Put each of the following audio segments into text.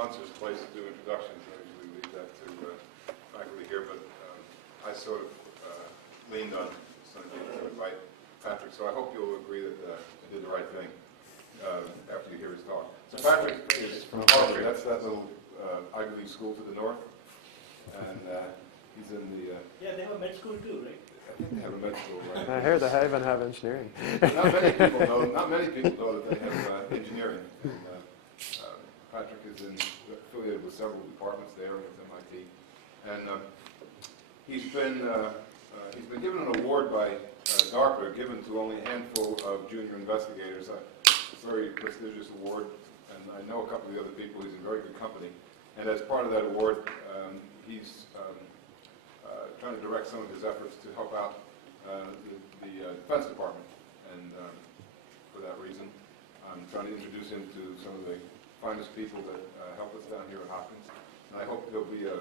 sponsor's place to do introductions. I usually leave that to faculty here, but I sort of leaned on Sanjay to invite Patrick, so I hope you'll agree that I did the right thing after you hear his talk. So Patrick is from Harvard. That's that little Ivy League school to the north, and he's in the... yeah, they have a med school too, right? I think they have a med school, right? I hear they even have engineering. Not many people know that they have engineering. And, Patrick is affiliated with several departments there with MIT, and he's been given an award by DARPA, given to only a handful of junior investigators. It's a very prestigious award, and I know a couple of the other people. He's in very good company, and as part of that award, he's trying to direct some of his efforts to help out the Defense Department, and for that reason, I'm trying to introduce him to some of the finest people that help us down here at Hopkins, and I hope he'll be a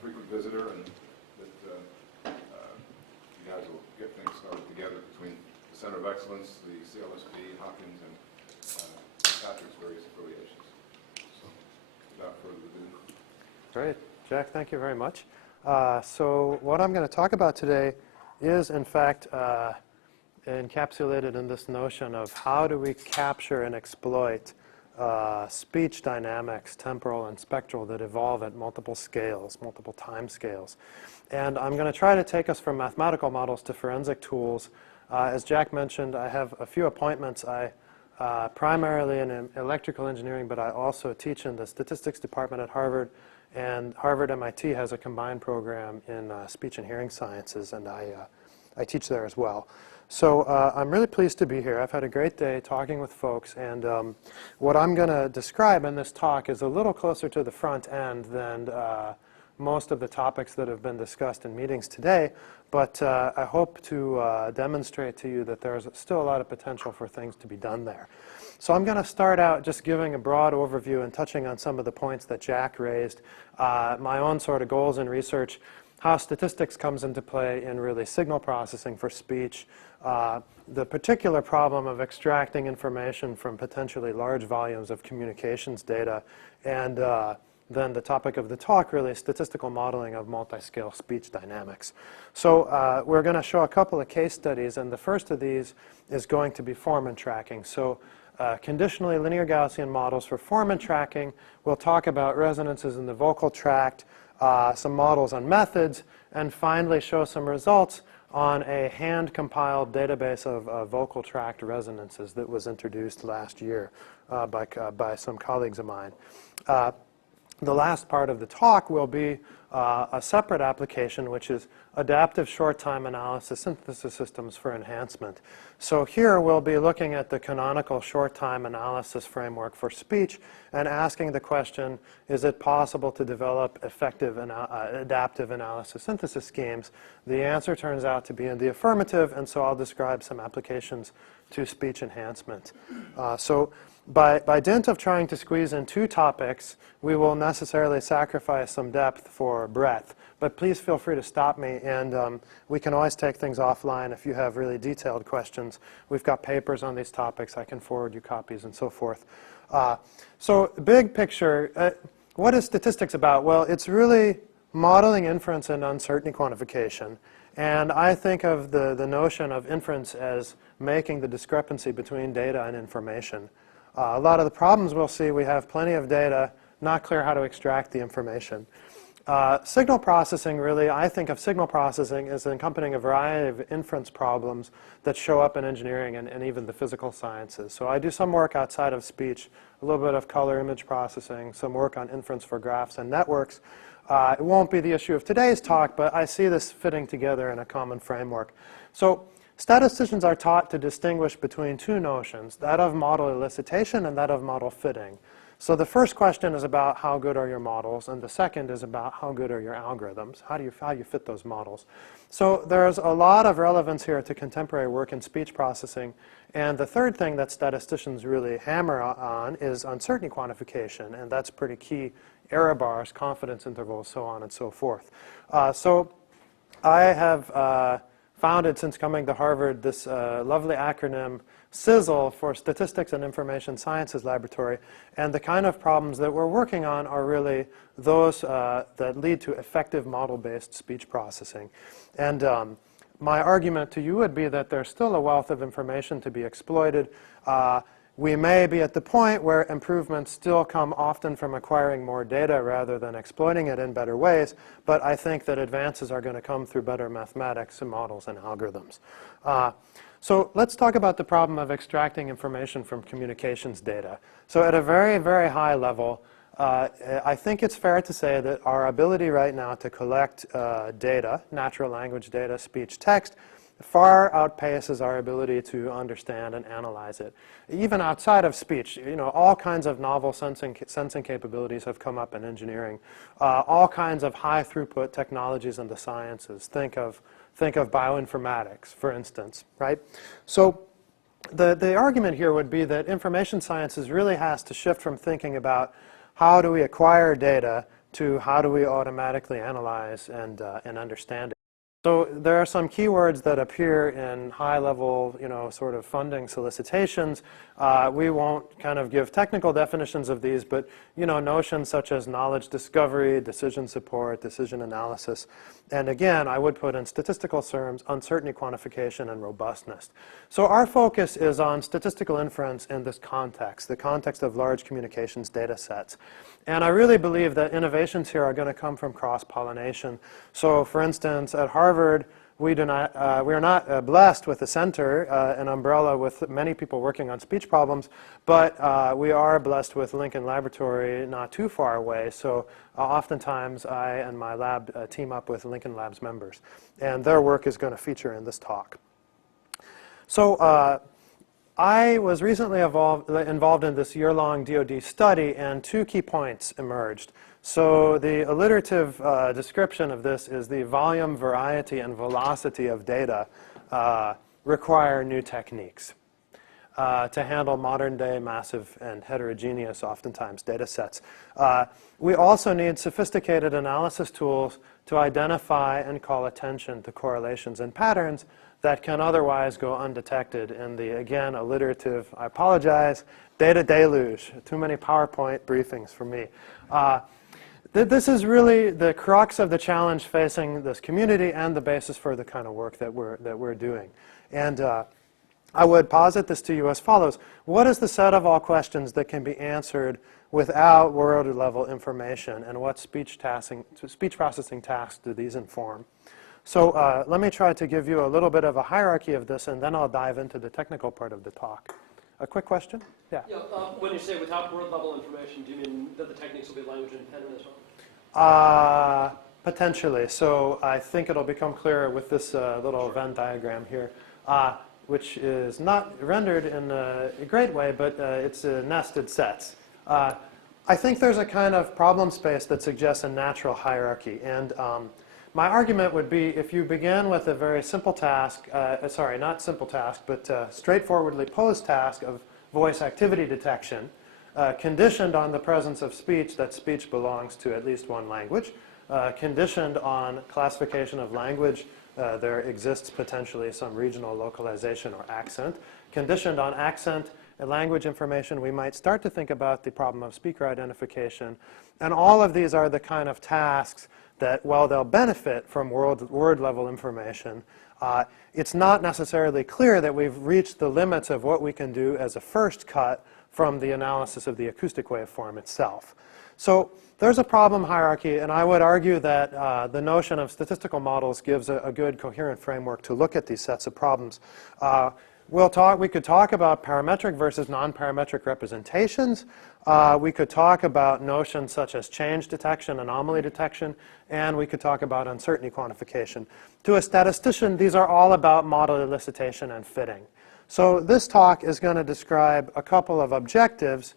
frequent visitor, and that you guys will get things started together between the Center of Excellence, the CLSP, Hopkins, and Patrick's various affiliations. So, without further ado. Great. Jack, thank you very much. So what I'm going to talk about today is, in fact, encapsulated in this notion of how do we capture and exploit speech dynamics, temporal and spectral, that evolve at multiple scales, multiple time scales. And I'm going to try to take us from mathematical models to forensic tools. As Jack mentioned, I have a few appointments. I primarily in electrical engineering, but I also teach in the statistics department at Harvard. And Harvard MIT has a combined program in speech and hearing sciences, and I teach there as well. So I'm really pleased to be here. I've had a great day talking with folks, and what I'm going to describe in this talk is a little closer to the front end than most of the topics that have been discussed in meetings today, but I hope to demonstrate to you that there's still a lot of potential for things to be done there. So I'm going to start out just giving a broad overview and touching on some of the points that Jack raised, my own sort of goals in research, how statistics comes into play in really signal processing for speech, the particular problem of extracting information from potentially large volumes of communications data, and then the topic of the talk, really, statistical modeling of multiscale speech dynamics. So we're going to show a couple of case studies, and the first of these is going to be formant tracking. So conditionally linear Gaussian models for formant tracking. We'll talk about resonances in the vocal tract, some models on methods, and finally show some results on a hand-compiled database of vocal tract resonances that was introduced last year by some colleagues of mine. The last part of the talk will be a separate application, which is adaptive short-time analysis synthesis systems for enhancement. So here we'll be looking at the canonical short-time analysis framework for speech and asking the question, is it possible to develop effective adaptive analysis synthesis schemes? The answer turns out to be in the affirmative, and so I'll describe some applications to speech enhancement. By dint of trying to squeeze in two topics, we will necessarily sacrifice some depth for breadth. But please feel free to stop me, and we can always take things offline if you have really detailed questions. We've got papers on these topics. I can forward you copies and so forth. So big picture, what is statistics about? Well, it's really modeling inference and uncertainty quantification. And I think of the notion of inference as making the discrepancy between data and information. A lot of the problems we'll see, we have plenty of data, not clear how to extract the information. Signal processing, really, I think of signal processing as encompassing a variety of inference problems that show up in engineering and even the physical sciences. So I do some work outside of speech, a little bit of color image processing, some work on inference for graphs and networks. It won't be the issue of today's talk, but I see this fitting together in a common framework. So statisticians are taught to distinguish between two notions, that of model elicitation and that of model fitting. So the first question is about how good are your models, and the second is about how good are your algorithms, how you fit those models. So there's a lot of relevance here to contemporary work in speech processing, and the third thing that statisticians really hammer on is uncertainty quantification, and that's pretty key. Error bars, confidence intervals, so on and so forth. So I have founded, since coming to Harvard, this lovely acronym SISL for Statistics and Information Sciences Laboratory, and the kind of problems that we're working on are really those that lead to effective model-based speech processing. And my argument to you would be that there's still a wealth of information to be exploited. We may be at the point where improvements still come often from acquiring more data rather than exploiting it in better ways, but I think that advances are going to come through better mathematics and models and algorithms. So let's talk about the problem of extracting information from communications data. So at a very, very high level, I think it's fair to say that our ability right now to collect data, natural language data, speech, text, far outpaces our ability to understand and analyze it. Even outside of speech, all kinds of novel sensing capabilities have come up in engineering. All kinds of high throughput technologies in the sciences. Think of bioinformatics, for instance, right? So the argument here would be that information sciences really has to shift from thinking about how do we acquire data to how do we automatically analyze and understand it. So there are some keywords that appear in high-level, sort of funding solicitations. We won't kind of give technical definitions of these, but, notions such as knowledge discovery, decision support, decision analysis. And again, I would put in statistical terms, uncertainty quantification and robustness. So our focus is on statistical inference in this context, the context of large communications data sets. And I really believe that innovations here are going to come from cross-pollination. So for instance, at Harvard, we are not blessed with a center, an umbrella with many people working on speech problems, but we are blessed with Lincoln Laboratory not too far away. So oftentimes I and my lab team up with Lincoln Labs members, and their work is going to feature in this talk. So I was recently involved in this year-long DoD study, and two key points emerged. So the alliterative description of this is the volume, variety, and velocity of data require new techniques to handle modern-day massive and heterogeneous, oftentimes, data sets. We also need sophisticated analysis tools to identify and call attention to correlations and patterns that can otherwise go undetected in the, again, alliterative, I apologize, data deluge. Too many PowerPoint briefings for me. This is really the crux of the challenge facing this community and the basis for the kind of work that we're doing. And I would posit this to you as follows. What is the set of all questions that can be answered without world-level information, and what speech processing tasks do these inform? So let me try to give you a little bit of a hierarchy of this, and then I'll dive into the technical part of the talk. A quick question? Yeah. Yeah. When you say without word-level information, do you mean that the techniques will be language independent as well? Potentially. So I think it'll become clearer with this little Venn diagram here, which is not rendered in a great way, but it's nested sets. I think there's a kind of problem space that suggests a natural hierarchy. And my argument would be if you begin with a very simple task, sorry, not simple task, but straightforwardly posed task of voice activity detection, conditioned on the presence of speech, that speech belongs to at least one language, conditioned on classification of language, there exists potentially some regional localization or accent, conditioned on accent and language information, we might start to think about the problem of speaker identification. And all of these are the kind of tasks that, while they'll benefit from word-level information, it's not necessarily clear that we've reached the limits of what we can do as a first cut from the analysis of the acoustic waveform itself. So there's a problem hierarchy, and I would argue that the notion of statistical models gives a good coherent framework to look at these sets of problems. We could talk about parametric versus non-parametric representations. We could talk about notions such as change detection, anomaly detection, and we could talk about uncertainty quantification. To a statistician, these are all about model elicitation and fitting. So this talk is going to describe a couple of objectives.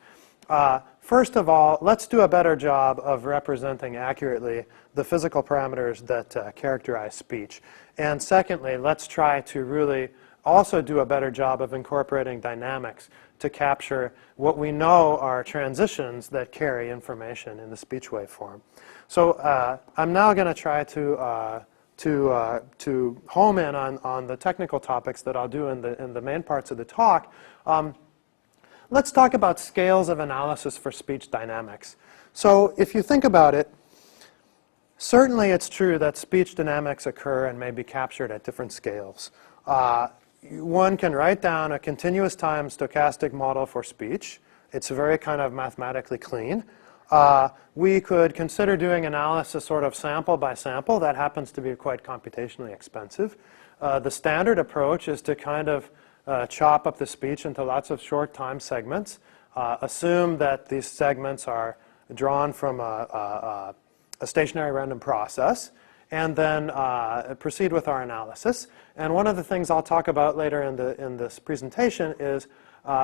First of all, let's do a better job of representing accurately the physical parameters that characterize speech. And secondly, let's try to really also do a better job of incorporating dynamics to capture what we know are transitions that carry information in the speech waveform. So I'm now going to try to to home in on the technical topics that I'll do in the main parts of the talk, let's talk about scales of analysis for speech dynamics. So if you think about it, certainly it's true that speech dynamics occur and may be captured at different scales. One can write down a continuous time stochastic model for speech. It's very kind of mathematically clean. We could consider doing analysis sort of sample by sample. That happens to be quite computationally expensive. The standard approach is to kind of chop up the speech into lots of short time segments, assume that these segments are drawn from a stationary random process, and then proceed with our analysis. And one of the things I'll talk about later in this presentation is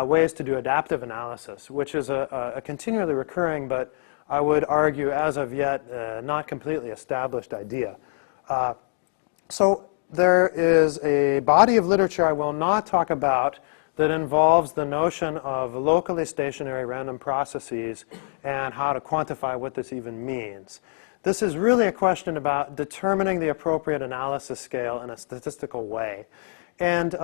ways to do adaptive analysis, which is a continually recurring, but I would argue as of yet not completely established idea. So there is a body of literature I will not talk about that involves the notion of locally stationary random processes and how to quantify what this even means. This is really a question about determining the appropriate analysis scale in a statistical way. And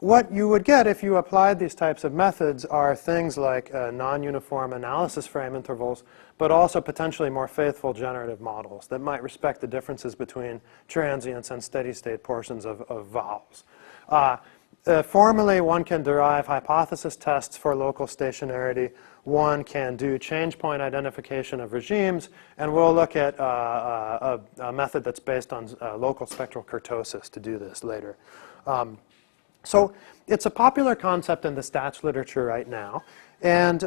what you would get if you applied these types of methods are things like non-uniform analysis frame intervals, but also potentially more faithful generative models that might respect the differences between transients and steady-state portions of vowels. Formally, one can derive hypothesis tests for local stationarity. One can do change point identification of regimes, and we'll look at a method that's based on local spectral kurtosis to do this later. So it's a popular concept in the stats literature right now, and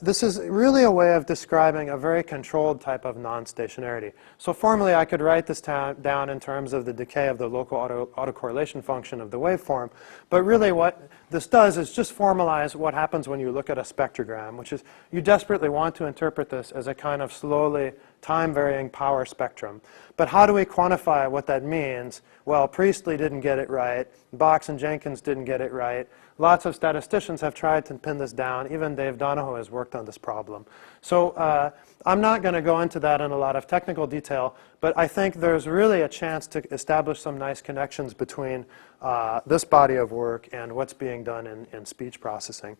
this is really a way of describing a very controlled type of non-stationarity. So formally, I could write this down in terms of the decay of the local autocorrelation function of the waveform, but really what this does is just formalize what happens when you look at a spectrogram, which is you desperately want to interpret this as a kind of slowly time-varying power spectrum. But how do we quantify what that means? Well, Priestley didn't get it right. Box and Jenkins didn't get it right. Lots of statisticians have tried to pin this down. Even Dave Donahoe has worked on this problem. So I'm not going to go into that in a lot of technical detail, but I think there's really a chance to establish some nice connections between this body of work and what's being done in speech processing.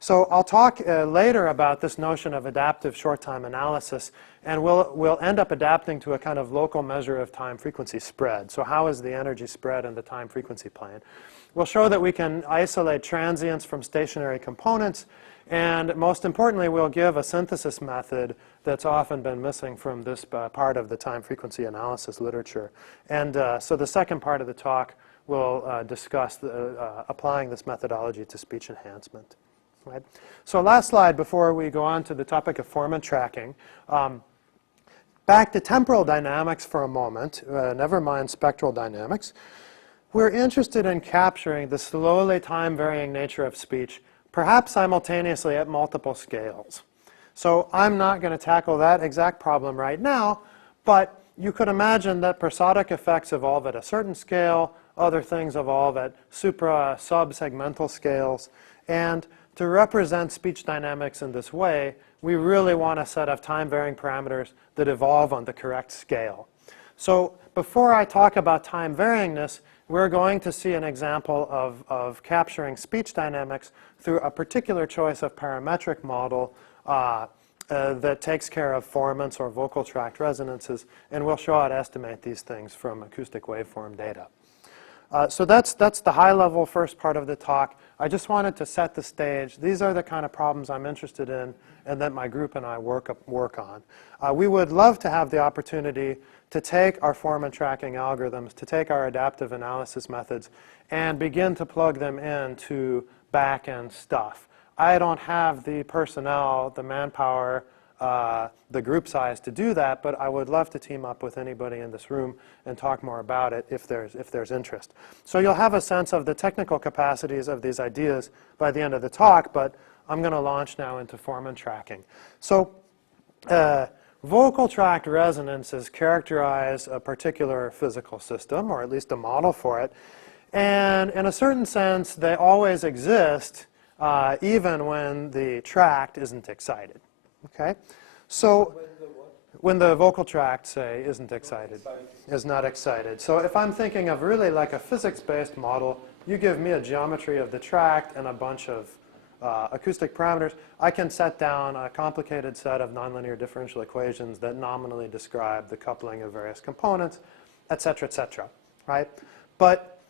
So I'll talk later about this notion of adaptive short-time analysis, and we'll end up adapting to a kind of local measure of time-frequency spread. So how is the energy spread in the time-frequency plane? We'll show that we can isolate transients from stationary components, and most importantly, we'll give a synthesis method that's often been missing from this part of the time-frequency analysis literature. And so the second part of the talk will discuss applying this methodology to speech enhancement. Right? So last slide before we go on to the topic of formant tracking. Back to temporal dynamics for a moment, never mind spectral dynamics. We're interested in capturing the slowly time-varying nature of speech, perhaps simultaneously at multiple scales. So I'm not going to tackle that exact problem right now, but you could imagine that prosodic effects evolve at a certain scale, other things evolve at supra-sub-segmental scales, and to represent speech dynamics in this way, we really want a set of time-varying parameters that evolve on the correct scale. So before I talk about time-varyingness, we're going to see an example of capturing speech dynamics through a particular choice of parametric model that takes care of formants or vocal tract resonances, and we'll show how to estimate these things from acoustic waveform data. So that's the high-level first part of the talk. I just wanted to set the stage. These are the kind of problems I'm interested in and that my group and I work on. We would love to have the opportunity to take our formant tracking algorithms, to take our adaptive analysis methods, and begin to plug them into back-end stuff. I don't have the personnel, the manpower, the group size to do that, but I would love to team up with anybody in this room and talk more about it if there's interest. So you'll have a sense of the technical capacities of these ideas by the end of the talk, but I'm going to launch now into formant tracking. So vocal tract resonances characterize a particular physical system, or at least a model for it, and in a certain sense, they always exist even when the tract isn't excited. Okay, so when the vocal tract, say, isn't excited, is not excited. So if I'm thinking of really like a physics-based model, you give me a geometry of the tract and a bunch of acoustic parameters, I can set down a complicated set of nonlinear differential equations that nominally describe the coupling of various components, et cetera, right? But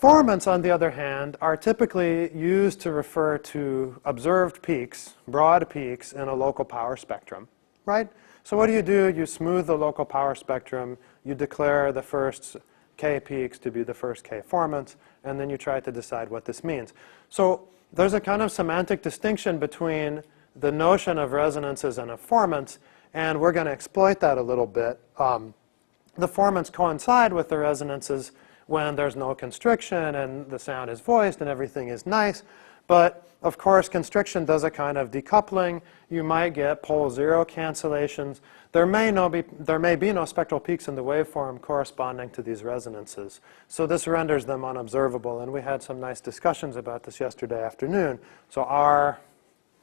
formants, on the other hand, are typically used to refer to observed peaks, broad peaks, in a local power spectrum, right? So what do? You smooth the local power spectrum, you declare the first k peaks to be the first k formants, and then you try to decide what this means. So there's a kind of semantic distinction between the notion of resonances and of formants, and we're going to exploit that a little bit. The formants coincide with the resonances when there's no constriction and the sound is voiced and everything is nice. But of course, constriction does a kind of decoupling. You might get pole zero cancellations. There may be no spectral peaks in the waveform corresponding to these resonances. So this renders them unobservable. And we had some nice discussions about this yesterday afternoon. So R,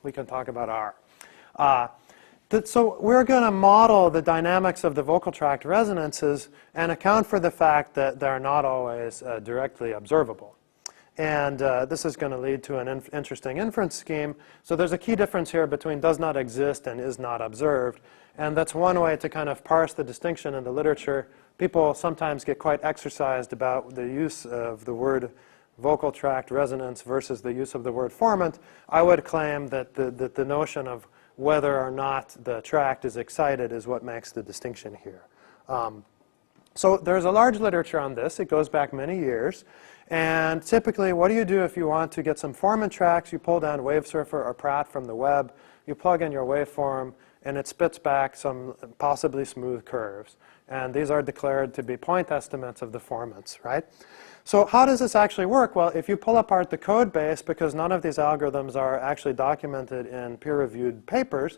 we can talk about R. So we're going to model the dynamics of the vocal tract resonances and account for the fact that they're not always directly observable. And this is going to lead to an interesting inference scheme. So there's a key difference here between does not exist and is not observed. And that's one way to kind of parse the distinction in the literature. People sometimes get quite exercised about the use of the word vocal tract resonance versus the use of the word formant. I would claim that the notion of whether or not the tract is excited is what makes the distinction here. So there's a large literature on this. It goes back many years. And typically, what do you do if you want to get some formant tracks? You pull down WaveSurfer or Pratt from the web. You plug in your waveform, and it spits back some possibly smooth curves. And these are declared to be point estimates of the formants, right? So how does this actually work? Well, if you pull apart the code base, because none of these algorithms are actually documented in peer-reviewed papers,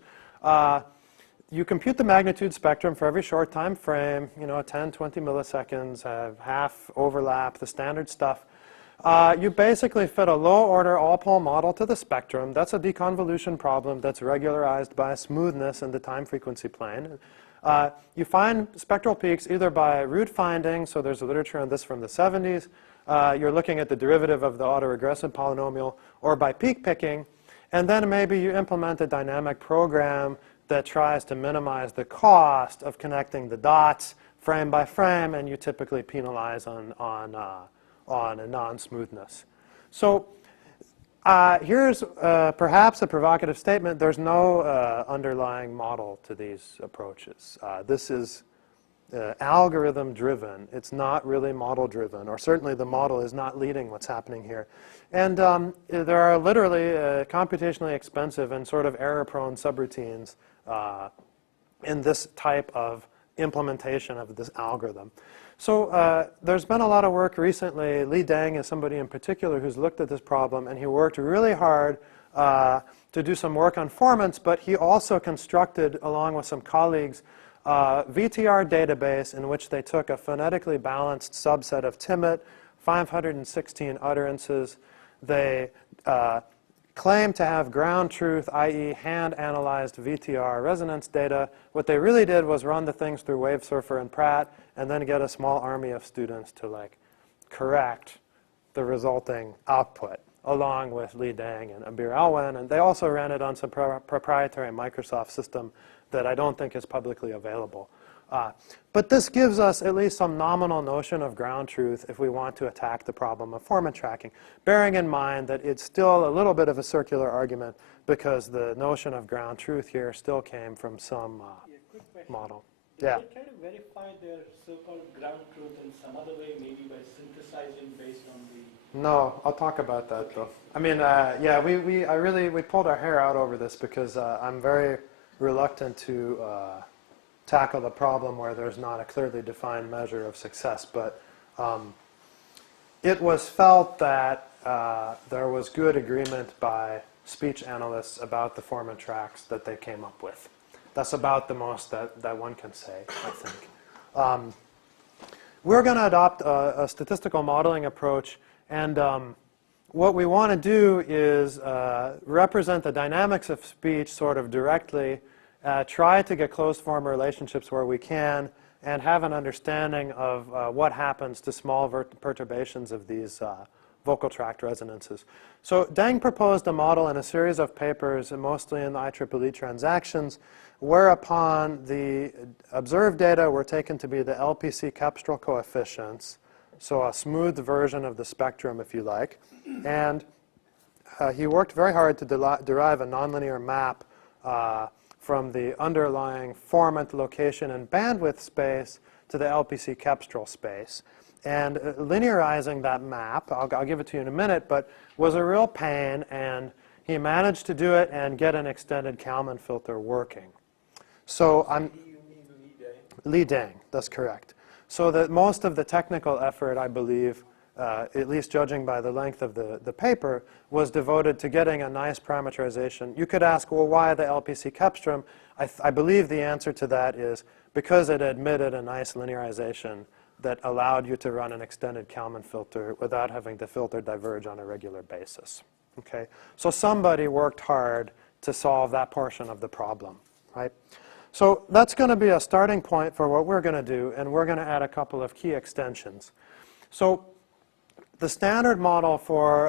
you compute the magnitude spectrum for every short time frame, 10, 20 milliseconds, have half overlap, the standard stuff. You basically fit a low-order all-pole model to the spectrum. That's a deconvolution problem that's regularized by smoothness in the time-frequency plane. You find spectral peaks either by root finding, so there's literature on this from the 70s. You're looking at the derivative of the autoregressive polynomial, or by peak picking. And then maybe you implement a dynamic program that tries to minimize the cost of connecting the dots frame by frame, and you typically penalize on a non-smoothness. So here's perhaps a provocative statement. There's no underlying model to these approaches. This is algorithm-driven. It's not really model-driven, or certainly the model is not leading what's happening here. And there are literally computationally expensive and sort of error-prone subroutines in this type of implementation of this algorithm. So there's been a lot of work recently. Li Deng is somebody in particular who's looked at this problem, and he worked really hard to do some work on formants, but he also constructed, along with some colleagues, a VTR database in which they took a phonetically balanced subset of Timmett, 516 utterances. They claim to have ground truth, i.e. hand-analyzed VTR resonance data. What they really did was run the things through WaveSurfer and Pratt, and then get a small army of students to correct the resulting output, along with Li Deng and Abir Alwan. And they also ran it on some proprietary Microsoft system that I don't think is publicly available. But this gives us at least some nominal notion of ground truth if we want to attack the problem of formant tracking, bearing in mind that it's still a little bit of a circular argument because the notion of ground truth here still came from some model. Yeah. Did they try to verify their so-called ground truth in some other way, maybe by synthesizing based on the... No, I'll talk about that though. I mean, yeah, we pulled our hair out over this because I'm very reluctant to tackle the problem where there's not a clearly defined measure of success. But it was felt that there was good agreement by speech analysts about the formant tracks that they came up with. That's about the most that one can say, I think. We're going to adopt a statistical modeling approach, and what we want to do is represent the dynamics of speech sort of directly try to get closed form relationships where we can, and have an understanding of what happens to small perturbations of these vocal tract resonances. So Deng proposed a model in a series of papers, mostly in the IEEE transactions, whereupon the observed data were taken to be the LPC cepstral coefficients, so a smooth version of the spectrum, if you like. And he worked very hard to derive a nonlinear map from the underlying formant, location, and bandwidth space to the LPC cepstral space. And linearizing that map, I'll give it to you in a minute, but was a real pain, and he managed to do it and get an extended Kalman filter working. So Li Deng, that's correct. So that most of the technical effort, I believe, at least judging by the length of the paper, was devoted to getting a nice parameterization. You could ask, well, why the LPC cepstrum? I believe the answer to that is because it admitted a nice linearization that allowed you to run an extended Kalman filter without having the filter diverge on a regular basis. Okay? So somebody worked hard to solve that portion of the problem, right? So that's going to be a starting point for what we're going to do, and we're going to add a couple of key extensions. So the standard model for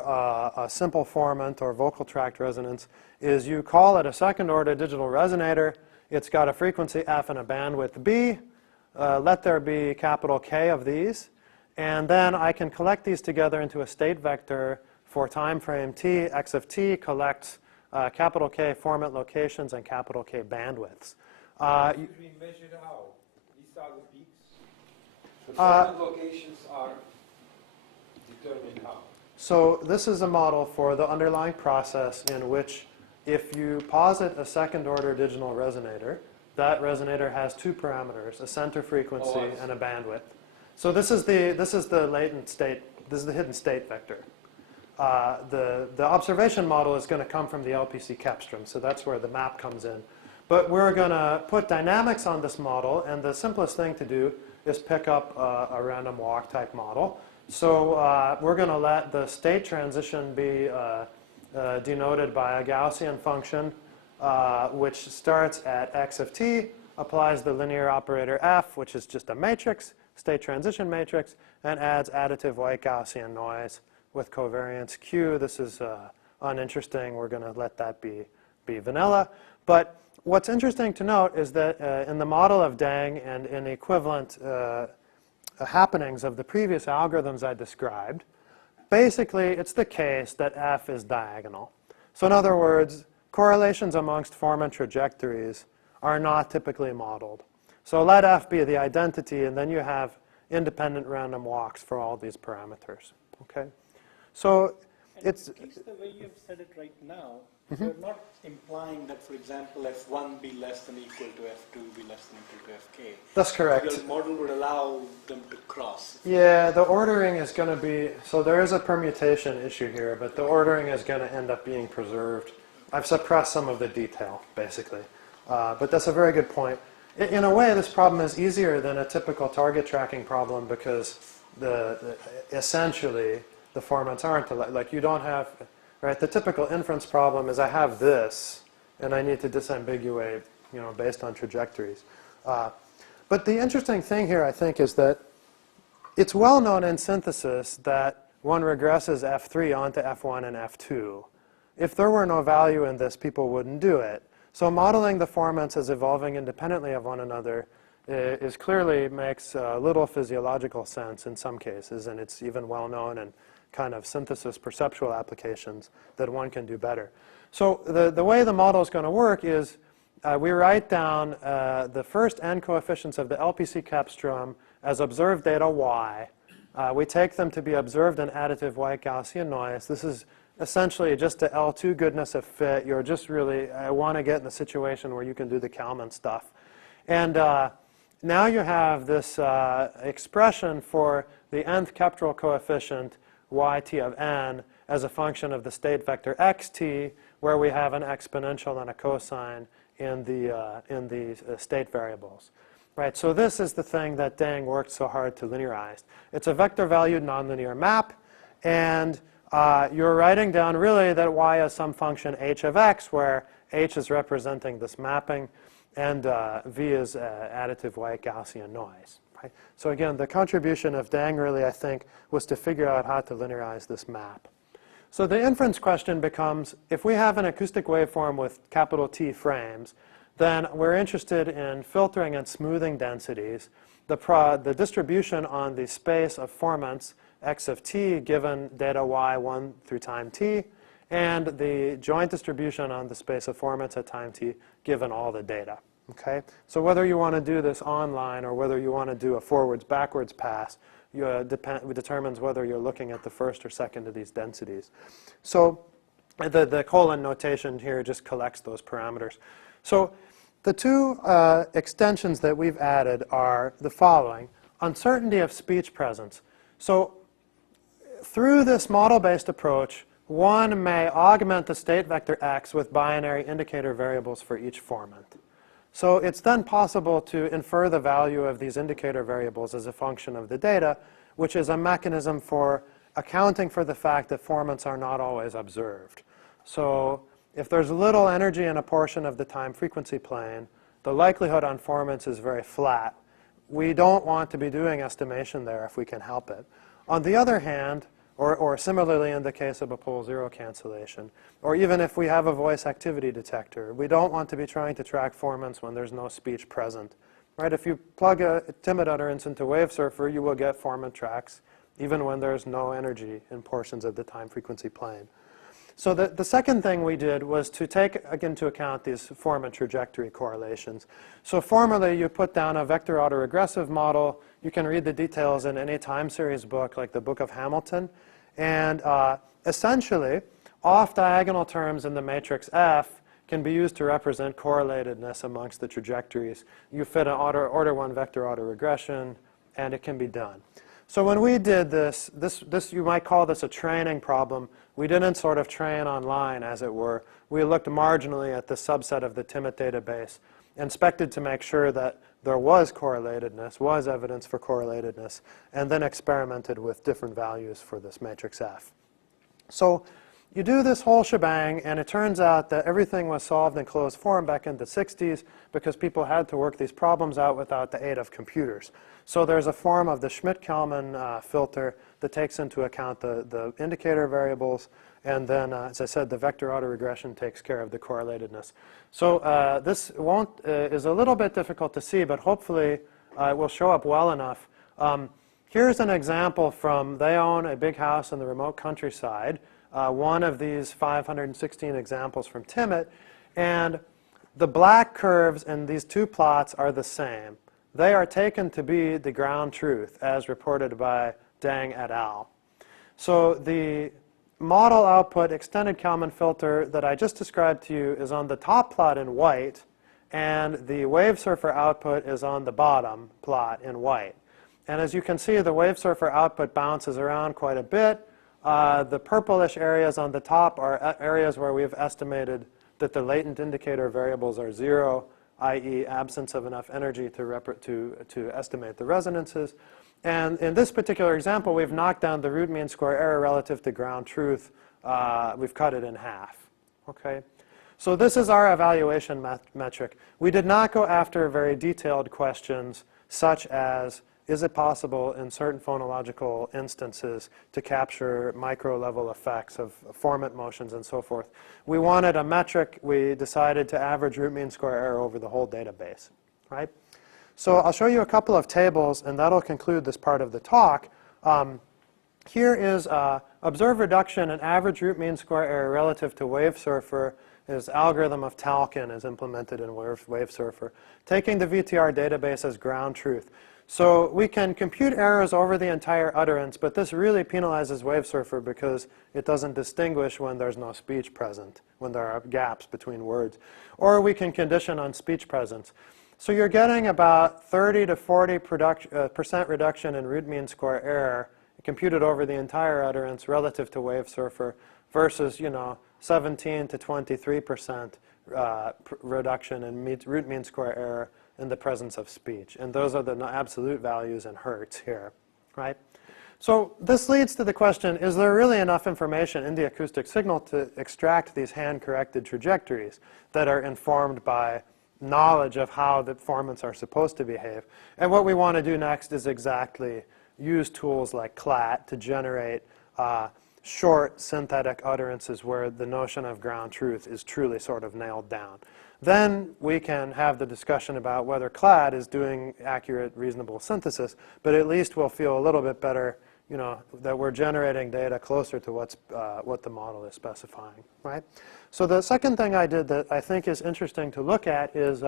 a simple formant or vocal tract resonance is you call it a second-order digital resonator. It's got a frequency f and a bandwidth b. Let there be capital K of these. And then I can collect these together into a state vector for time frame t. X of t collects capital K formant locations and capital K bandwidths. We measured how? These are the peaks? The formant locations are determined how? So this is a model for the underlying process in which if you posit a second-order digital resonator, that resonator has two parameters, a center frequency and a bandwidth. So this is the latent state, this is the hidden state vector. The observation model is going to come from the LPC cepstrum, so that's where the map comes in. But we're going to put dynamics on this model, and the simplest thing to do is pick up a random walk type model. So we're going to let the state transition be denoted by a Gaussian function which starts at x of t, applies the linear operator f, which is just a matrix, state transition matrix, and adds additive white Gaussian noise with covariance q. This is uninteresting. We're going to let that be vanilla. But what's interesting to note is that in the model of Deng and in equivalent happenings of the previous algorithms I described, basically it's the case that f is diagonal. So in other words, correlations amongst formant trajectories are not typically modeled. So let f be the identity, and then you have independent random walks for all these parameters. Okay? So it's at least the way you've said it right now, you're not implying that, for example, f1 be less than equal to f2 be less than equal to fk. that's correct. Your model would allow them to cross. Yeah, the ordering is going to be, so there is a permutation issue here, but the ordering is going to end up being preserved. I've suppressed some of the detail, basically. But that's a very good point. In a way, this problem is easier than a typical target tracking problem because essentially the formats aren't like you don't have, right? The typical inference problem is I have this, and I need to disambiguate, based on trajectories. But the interesting thing here, I think, is that it's well known in synthesis that one regresses F3 onto F1 and F2. If there were no value in this, people wouldn't do it. So modeling the formants as evolving independently of one another is clearly makes little physiological sense in some cases, and it's even well known in kind of synthesis perceptual applications that one can do better. So the way the model is going to work is we write down the first n coefficients of the LPC cepstrum as observed data y. We take them to be observed in additive white Gaussian noise. This is essentially just the L2 goodness of fit. You're just really, I want to get in a situation where you can do the Kalman stuff. And now you have this expression for the nth cepstral coefficient yt of n as a function of the state vector xt, where we have an exponential and a cosine in the state variables. Right, so this is the thing that Deng worked so hard to linearize. It's a vector-valued nonlinear map, and you're writing down really that y is some function h of x, where h is representing this mapping. and V is additive white Gaussian noise. Right? So again, the contribution of Dang really, I think, was to figure out how to linearize this map. So the inference question becomes, if we have an acoustic waveform with capital T frames, then we're interested in filtering and smoothing densities, the distribution on the space of formants x of t given data y1 through time t, and the joint distribution on the space of formants at time t given all the data. Okay? So whether you want to do this online or whether you want to do a forwards-backwards pass, determines whether you're looking at the first or second of these densities. So the colon notation here just collects those parameters. So the two extensions that we've added are the following. Uncertainty of speech presence. So through this model-based approach, one may augment the state vector x with binary indicator variables for each formant. So it's then possible to infer the value of these indicator variables as a function of the data, which is a mechanism for accounting for the fact that formants are not always observed. So if there's little energy in a portion of the time frequency plane, the likelihood on formants is very flat. We don't want to be doing estimation there if we can help it. On the other hand, or similarly in the case of a pole zero cancellation, or even if we have a voice activity detector, we don't want to be trying to track formants when there's no speech present. Right? If you plug a timid utterance into WaveSurfer, you will get formant tracks even when there's no energy in portions of the time frequency plane. So the second thing we did was to take into account these formant trajectory correlations. So formally, you put down a vector autoregressive model. You can read the details in any time series book, like the Book of Hamilton. And essentially, off-diagonal terms in the matrix F can be used to represent correlatedness amongst the trajectories. You fit an order 1 vector autoregression, and it can be done. So when we did this, you might call this a training problem. We didn't sort of train online, as it were. We looked marginally at the subset of the TIMIT database, inspected to make sure that there was correlatedness, was evidence for correlatedness, and then experimented with different values for this matrix F. So you do this whole shebang, and it turns out that everything was solved in closed form back in the 60s because people had to work these problems out without the aid of computers. So there's a form of the Schmidt-Kelman filter that takes into account the indicator variables, and then, as I said, the vector autoregression takes care of the correlatedness. So this is a little bit difficult to see, but hopefully it will show up well enough. Here's an example from, they own a big house in the remote countryside, one of these 516 examples from TIMIT, and the black curves in these two plots are the same. They are taken to be the ground truth, as reported by Dang et al. So the model output extended Kalman filter that I just described to you is on the top plot in white, and the WaveSurfer output is on the bottom plot in white. And as you can see, the WaveSurfer output bounces around quite a bit. The purplish areas on the top are areas where we've estimated that the latent indicator variables are 0, i.e. absence of enough energy to estimate the resonances. And in this particular example, we've knocked down the root mean square error relative to ground truth. We've cut it in half. Okay? So this is our evaluation metric. We did not go after very detailed questions such as, is it possible in certain phonological instances to capture micro-level effects of formant motions and so forth? We wanted a metric. We decided to average root mean square error over the whole database. Right? So I'll show you a couple of tables, and that'll conclude this part of the talk. Here is observed reduction in average root mean square error relative to WaveSurfer. This algorithm of Talkin is implemented in WaveSurfer, taking the VTR database as ground truth. So we can compute errors over the entire utterance, but this really penalizes WaveSurfer because it doesn't distinguish when there's no speech present, when there are gaps between words. Or we can condition on speech presence. So you're getting about 30 to 40% reduction in root mean square error computed over the entire utterance relative to WaveSurfer versus, 17 to 23% reduction in root mean square error in the presence of speech. And those are the absolute values in hertz here, right? So this leads to the question, is there really enough information in the acoustic signal to extract these hand-corrected trajectories that are informed by knowledge of how the formants are supposed to behave. And what we want to do next is exactly use tools like CLAT to generate short synthetic utterances where the notion of ground truth is truly sort of nailed down. Then we can have the discussion about whether CLAT is doing accurate, reasonable synthesis, but at least we'll feel a little bit better, you know, that we're generating data closer to what the model is specifying, right? So the second thing I did that I think is interesting to look at is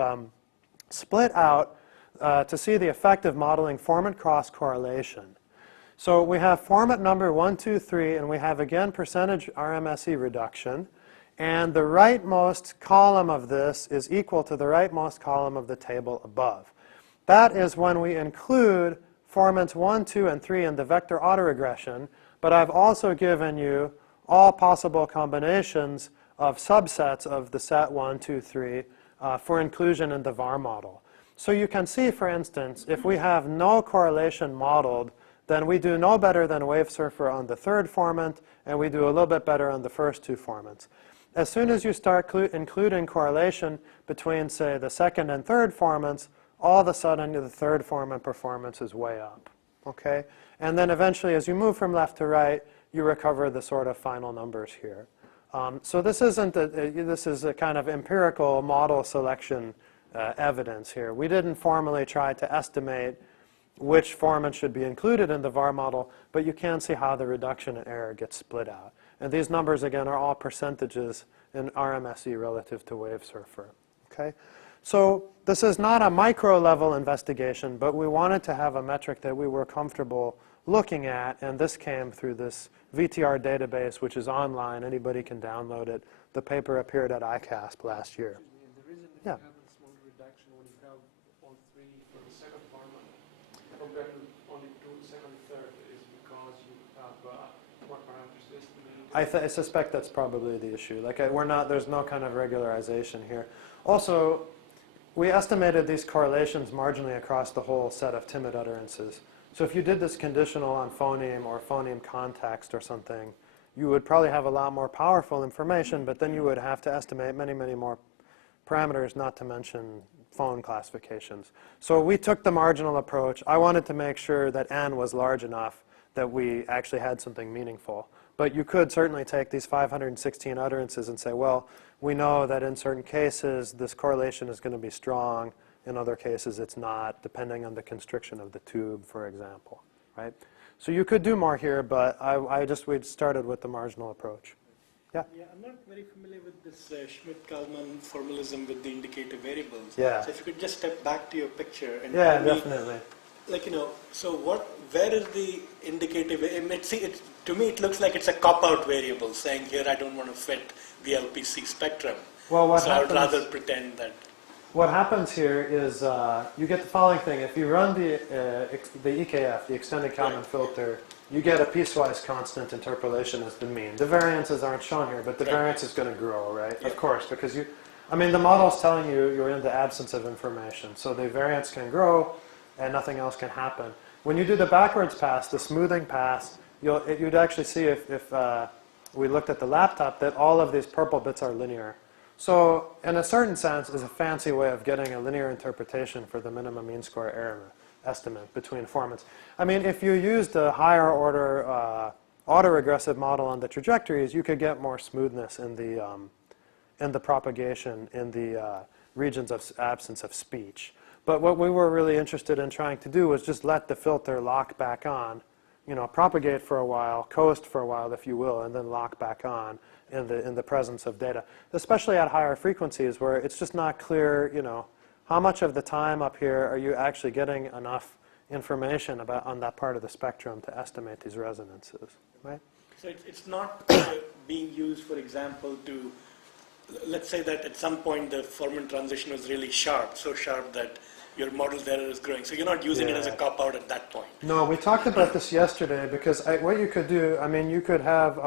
split out to see the effect of modeling formant cross correlation. So we have formant number 1, 2, 3, and we have again percentage RMSE reduction. And the rightmost column of this is equal to the rightmost column of the table above. That is when we include formants 1, 2, and 3 in the vector autoregression, but I've also given you all possible combinations of subsets of the set 1, 2, 3 for inclusion in the VAR model. So you can see, for instance, if we have no correlation modeled, then we do no better than WaveSurfer on the third formant, and we do a little bit better on the first two formants. As soon as you start including correlation between, say, the second and third formants, all of a sudden the third formant performance is way up, okay? And then eventually, as you move from left to right, you recover the sort of final numbers here. So this isn't this is a kind of empirical model selection evidence here. We didn't formally try to estimate which formant should be included in the VAR model, but you can see how the reduction in error gets split out. And these numbers, again, are all percentages in RMSE relative to WaveSurfer, okay? So this is not a micro-level investigation, but we wanted to have a metric that we were comfortable looking at, and this came through this VTR database, which is online. Anybody can download it. The paper appeared at ICASP last year. The reason that you have a small reduction when you have all three for the second formant compared to only second and third is because you have more parameters to estimate. I suspect that's probably the issue. Like there's no kind of regularization here. Also, we estimated these correlations marginally across the whole set of timid utterances. So if you did this conditional on phoneme or phoneme context or something, you would probably have a lot more powerful information, but then you would have to estimate many, many more parameters, not to mention phone classifications. So we took the marginal approach. I wanted to make sure that n was large enough that we actually had something meaningful. But you could certainly take these 516 utterances and say, well, we know that in certain cases this correlation is going to be strong. In other cases it's not, depending on the constriction of the tube, for example, right? So you could do more here, but we started with the marginal approach. Yeah? Yeah, I'm not very familiar with this Schmidt-Kalman formalism with the indicator variables. Yeah. So if you could just step back to your picture and Yeah, tell me, definitely. like, you know, so where is the indicator? To me, it looks like it's a cop-out variable saying here I don't want to fit the LPC spectrum. Well, So I would rather pretend that. What happens here is you get the following thing. If you run the EKF, the extended Kalman filter, you get a piecewise constant interpolation as the mean. The variances aren't shown here, but the variance is going to grow, right? Yeah. Of course, because the model's telling you you're in the absence of information. So the variance can grow and nothing else can happen. When you do the backwards pass, the smoothing pass, you'd actually see if we looked at the laptop that all of these purple bits are linear. So in a certain sense, is a fancy way of getting a linear interpretation for the minimum mean square error estimate between formants. I mean, if you used a higher order autoregressive model on the trajectories, you could get more smoothness in the propagation in the regions of absence of speech. But what we were really interested in trying to do was just let the filter lock back on, propagate for a while, coast for a while, if you will, and then lock back on in the presence of data, especially at higher frequencies where it's just not clear, how much of the time up here are you actually getting enough information on that part of the spectrum to estimate these resonances, right? So it's not being used, for example, to, let's say that at some point the formant transition was really sharp, so sharp that your model's error is growing. So you're not using it as a cop-out at that point. No, we talked about this yesterday because what you could do, you could have,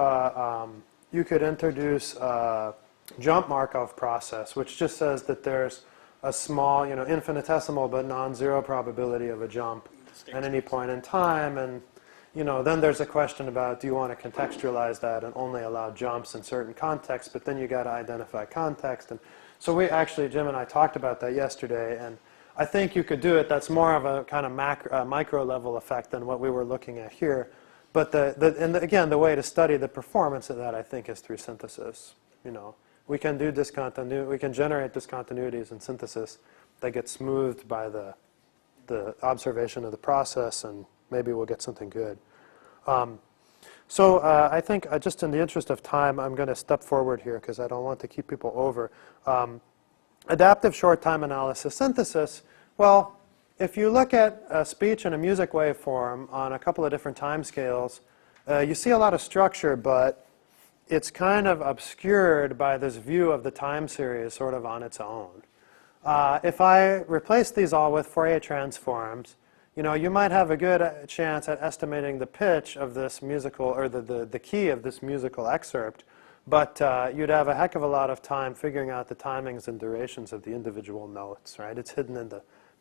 you could introduce a jump Markov process, which just says that there's a small, infinitesimal but non-zero probability of a jump at any point in time. And, then there's a question about, do you want to contextualize that and only allow jumps in certain contexts? But then you got to identify context. And So we actually, Jim and I talked about that yesterday, and I think you could do it. That's more of a kind of micro level effect than what we were looking at here. But again, the way to study the performance of that, I think, is through synthesis. You know, we can do discontinuity. We can generate discontinuities in synthesis that get smoothed by the observation of the process, and maybe we'll get something good. So I think just in the interest of time, I'm going to step forward here because I don't want to keep people over. Adaptive short-time analysis synthesis, well, if you look at a speech and a music waveform on a couple of different time scales, you see a lot of structure, but it's kind of obscured by this view of the time series sort of on its own. If I replace these all with Fourier transforms, you know, you might have a good chance at estimating the pitch of this musical, or the key of this musical excerpt, but you'd have a heck of a lot of time figuring out the timings and durations of the individual notes, right? It's hidden in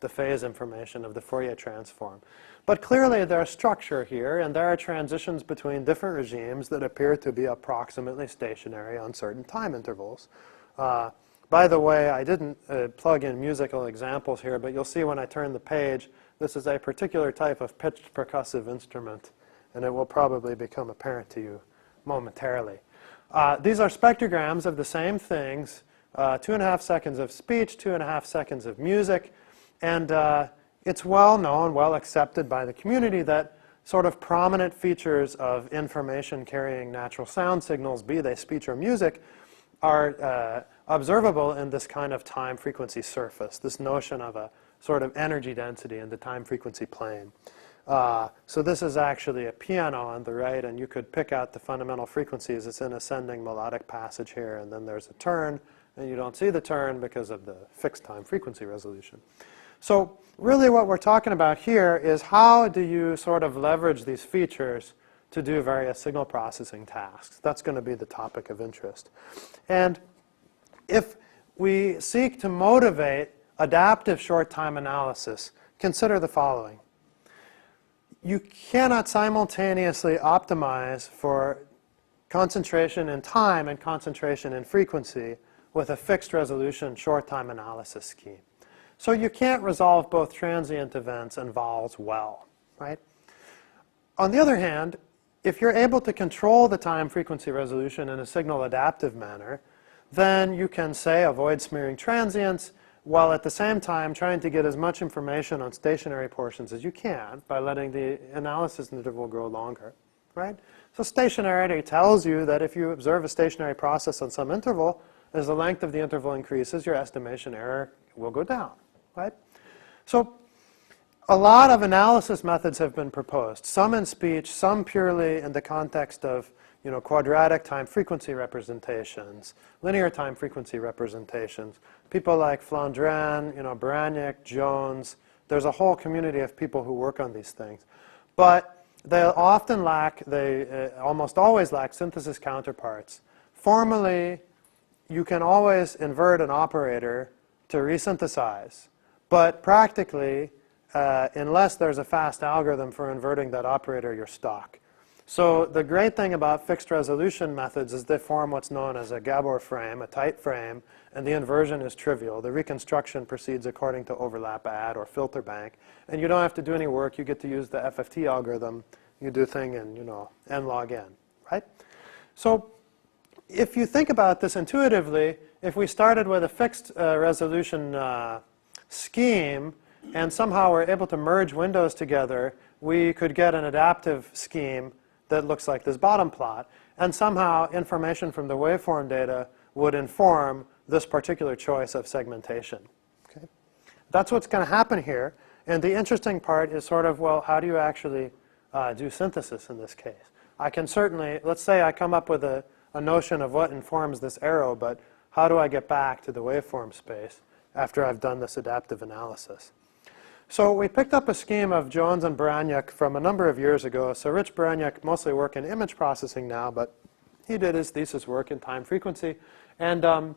the phase information of the Fourier transform. But clearly there's structure here, and there are transitions between different regimes that appear to be approximately stationary on certain time intervals. By the way, I didn't plug in musical examples here, but you'll see when I turn the page, this is a particular type of pitched percussive instrument, and it will probably become apparent to you momentarily. These are spectrograms of the same things, 2.5 seconds of speech, 2.5 seconds of music, and it's well known, well accepted by the community that sort of prominent features of information carrying natural sound signals, be they speech or music, are observable in this kind of time frequency surface, this notion of a sort of energy density in the time frequency plane. So this is actually a piano on the right, and you could pick out the fundamental frequencies. It's an ascending melodic passage here, and then there's a turn, and you don't see the turn because of the fixed time frequency resolution. So really what we're talking about here is how do you sort of leverage these features to do various signal processing tasks. That's going to be the topic of interest. And if we seek to motivate adaptive short-time analysis, consider the following. You cannot simultaneously optimize for concentration in time and concentration in frequency with a fixed resolution short-time analysis scheme. So you can't resolve both transient events and vols well, right? On the other hand, if you're able to control the time frequency resolution in a signal adaptive manner, then you can, say, avoid smearing transients while at the same time trying to get as much information on stationary portions as you can by letting the analysis interval grow longer, right? So stationarity tells you that if you observe a stationary process on some interval, as the length of the interval increases, your estimation error will go down, right? So a lot of analysis methods have been proposed, some in speech, some purely in the context of quadratic time frequency representations, linear time frequency representations. People like Flandrin, Baraniak, Jones. There's a whole community of people who work on these things. But they often lack, almost always lack synthesis counterparts. Formally, you can always invert an operator to resynthesize. But practically, unless there's a fast algorithm for inverting that operator, you're stuck. So the great thing about fixed resolution methods is they form what's known as a Gabor frame, a tight frame, and the inversion is trivial. The reconstruction proceeds according to overlap add or filter bank, and you don't have to do any work. You get to use the FFT algorithm. You do a thing in, n log n, right? So if you think about this intuitively, if we started with a fixed resolution scheme and somehow we're able to merge windows together, we could get an adaptive scheme that looks like this bottom plot, and somehow information from the waveform data would inform this particular choice of segmentation. Okay? That's what's going to happen here, and the interesting part is sort of, well, how do you actually do synthesis in this case? I can certainly, let's say I come up with a notion of what informs this arrow, but how do I get back to the waveform space after I've done this adaptive analysis? So we picked up a scheme of Jones and Baraniak from a number of years ago. So Rich Baraniak mostly work in image processing now, but he did his thesis work in time frequency. And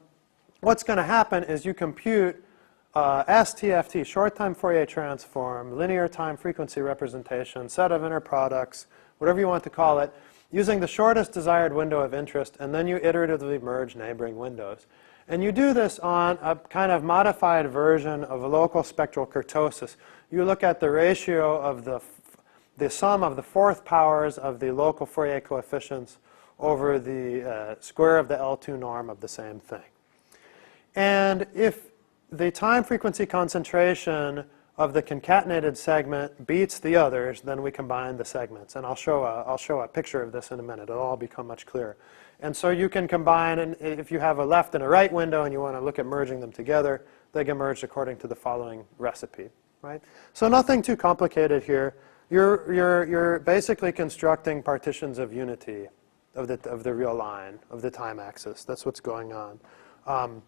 what's going to happen is you compute STFT, short time Fourier transform, linear time frequency representation, set of inner products, whatever you want to call it, using the shortest desired window of interest, and then you iteratively merge neighboring windows. And you do this on a kind of modified version of a local spectral kurtosis. You look at the ratio of the sum of the fourth powers of the local Fourier coefficients over the square of the L2 norm of the same thing. And if the time frequency concentration of the concatenated segment beats the others, then we combine the segments. And I'll show a picture of this in a minute. It'll all become much clearer. And so you can combine, and if you have a left and a right window and you want to look at merging them together, they get merged according to the following recipe, right? So nothing too complicated here. You're basically constructing partitions of unity of the real line, of the time axis. That's what's going on.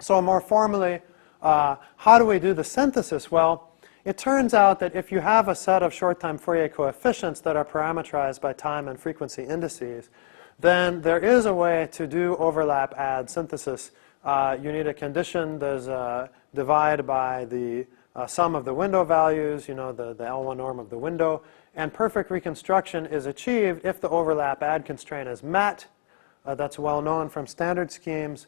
So more formally, how do we do the synthesis? Well, it turns out that if you have a set of short-time Fourier coefficients that are parameterized by time and frequency indices, then there is a way to do overlap add synthesis. You need a condition. There's a divide by the sum of the window values, the L1 norm of the window. And perfect reconstruction is achieved if the overlap add constraint is met. That's well known from standard schemes.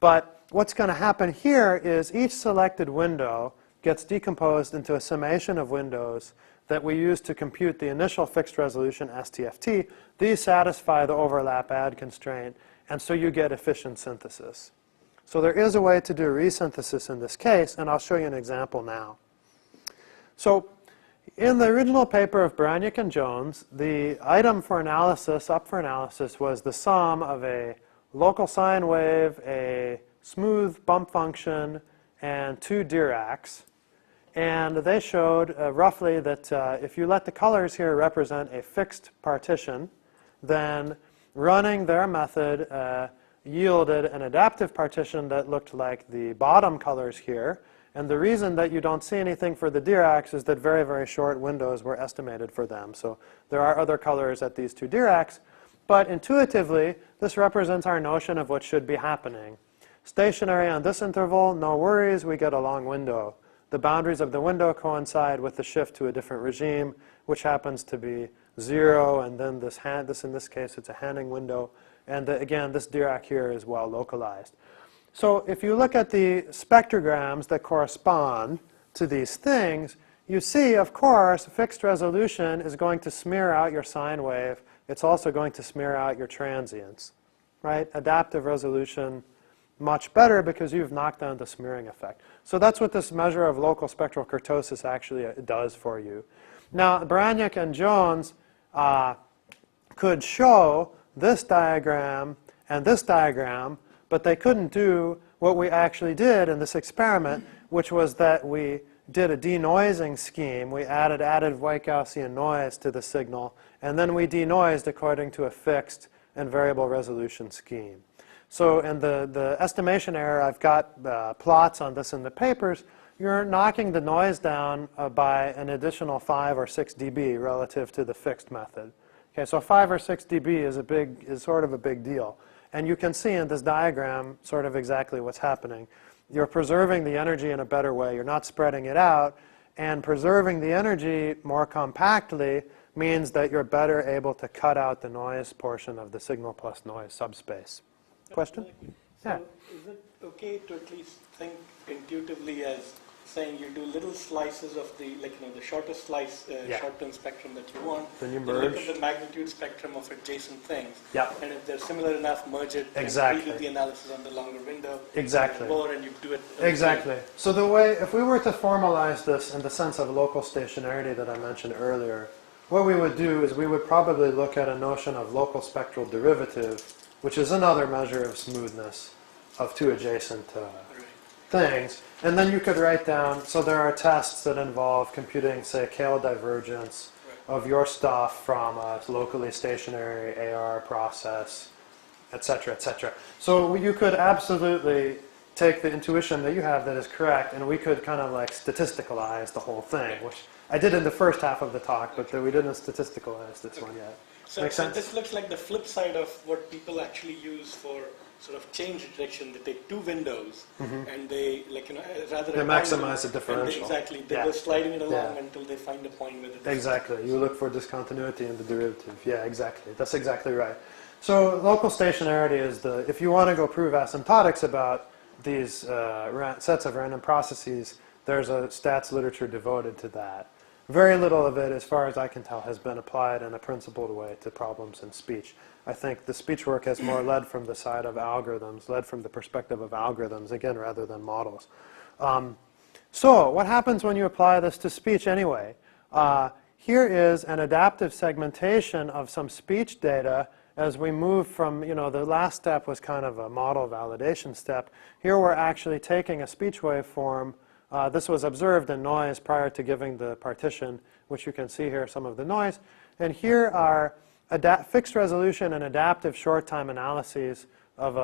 But what's going to happen here is each selected window gets decomposed into a summation of windows that we use to compute the initial fixed resolution STFT. These satisfy the overlap add constraint, and so you get efficient synthesis. So there is a way to do resynthesis in this case, and I'll show you an example now. So in the original paper of Baraniuk and Jones, the item for analysis, up for analysis, was the sum of a local sine wave, a smooth bump function, and 2 Diracs. And they showed roughly that if you let the colors here represent a fixed partition, then running their method yielded an adaptive partition that looked like the bottom colors here. And the reason that you don't see anything for the Diracs is that very, very short windows were estimated for them. So there are other colors at these 2 Diracs. But intuitively, this represents our notion of what should be happening. Stationary on this interval, no worries, we get a long window. The boundaries of the window coincide with the shift to a different regime, which happens to be 0, and then this in this case, it's a Hanning window. And again, this Dirac here is well localized. So if you look at the spectrograms that correspond to these things, you see, of course, fixed resolution is going to smear out your sine wave. It's also going to smear out your transients, right? Adaptive resolution, much better because you've knocked down the smearing effect. So that's what this measure of local spectral kurtosis actually does for you. Now, Baraniuk and Jones could show this diagram and this diagram, but they couldn't do what we actually did in this experiment, which was that we did a denoising scheme. We added white Gaussian noise to the signal, and then we denoised according to a fixed and variable resolution scheme. So in the estimation error, I've got plots on this in the papers. You're knocking the noise down by an additional 5 or 6 dB relative to the fixed method. Okay, so 5 or 6 dB is sort of a big deal. And you can see in this diagram sort of exactly what's happening. You're preserving the energy in a better way. You're not spreading it out. And preserving the energy more compactly means that you're better able to cut out the noise portion of the signal plus noise subspace. Question? So Yeah. is it okay to at least think intuitively as saying you do little slices of the, the shortest slice, Yeah. short-term spectrum that you want. Then you Then look merge. at the magnitude spectrum of adjacent things. Yeah. And if they're similar enough, merge it. Exactly. And redo the analysis on the longer window. Exactly. More, and you do it. Exactly. So the way, if we were to formalize this in the sense of local stationarity that I mentioned earlier, what we would do is we would probably look at a notion of local spectral derivative, which is another measure of smoothness of 2 adjacent things. And then you could write down, so there are tests that involve computing, say, Kale divergence of your stuff from a locally stationary AR process, et cetera, et cetera. So you could absolutely take the intuition that you have that is correct, and we could kind of like statisticalize the whole thing, which I did in the first half of the talk, but we didn't statisticalize this one yet. So, Make sense? this looks like the flip side of what people actually use for sort of change detection. They take 2 windows and they, rather They than maximize the differential. Exactly. They Yeah. go sliding it along Yeah. until they find a point where the Exactly. You look for discontinuity in the derivative. Yeah, exactly. That's exactly right. So local stationarity is if you want to go prove asymptotics about these sets of random processes, there's a stats literature devoted to that. Very little of it, as far as I can tell, has been applied in a principled way to problems in speech. I think the speech work has more led from the side of algorithms, led from the perspective of algorithms, again, rather than models. So what happens when you apply this to speech anyway? Here is an adaptive segmentation of some speech data as we move from, the last step was kind of a model validation step. Here we're actually taking a speech waveform. This was observed in noise prior to giving the partition, which you can see here, some of the noise. And here are fixed resolution and adaptive short time analyses of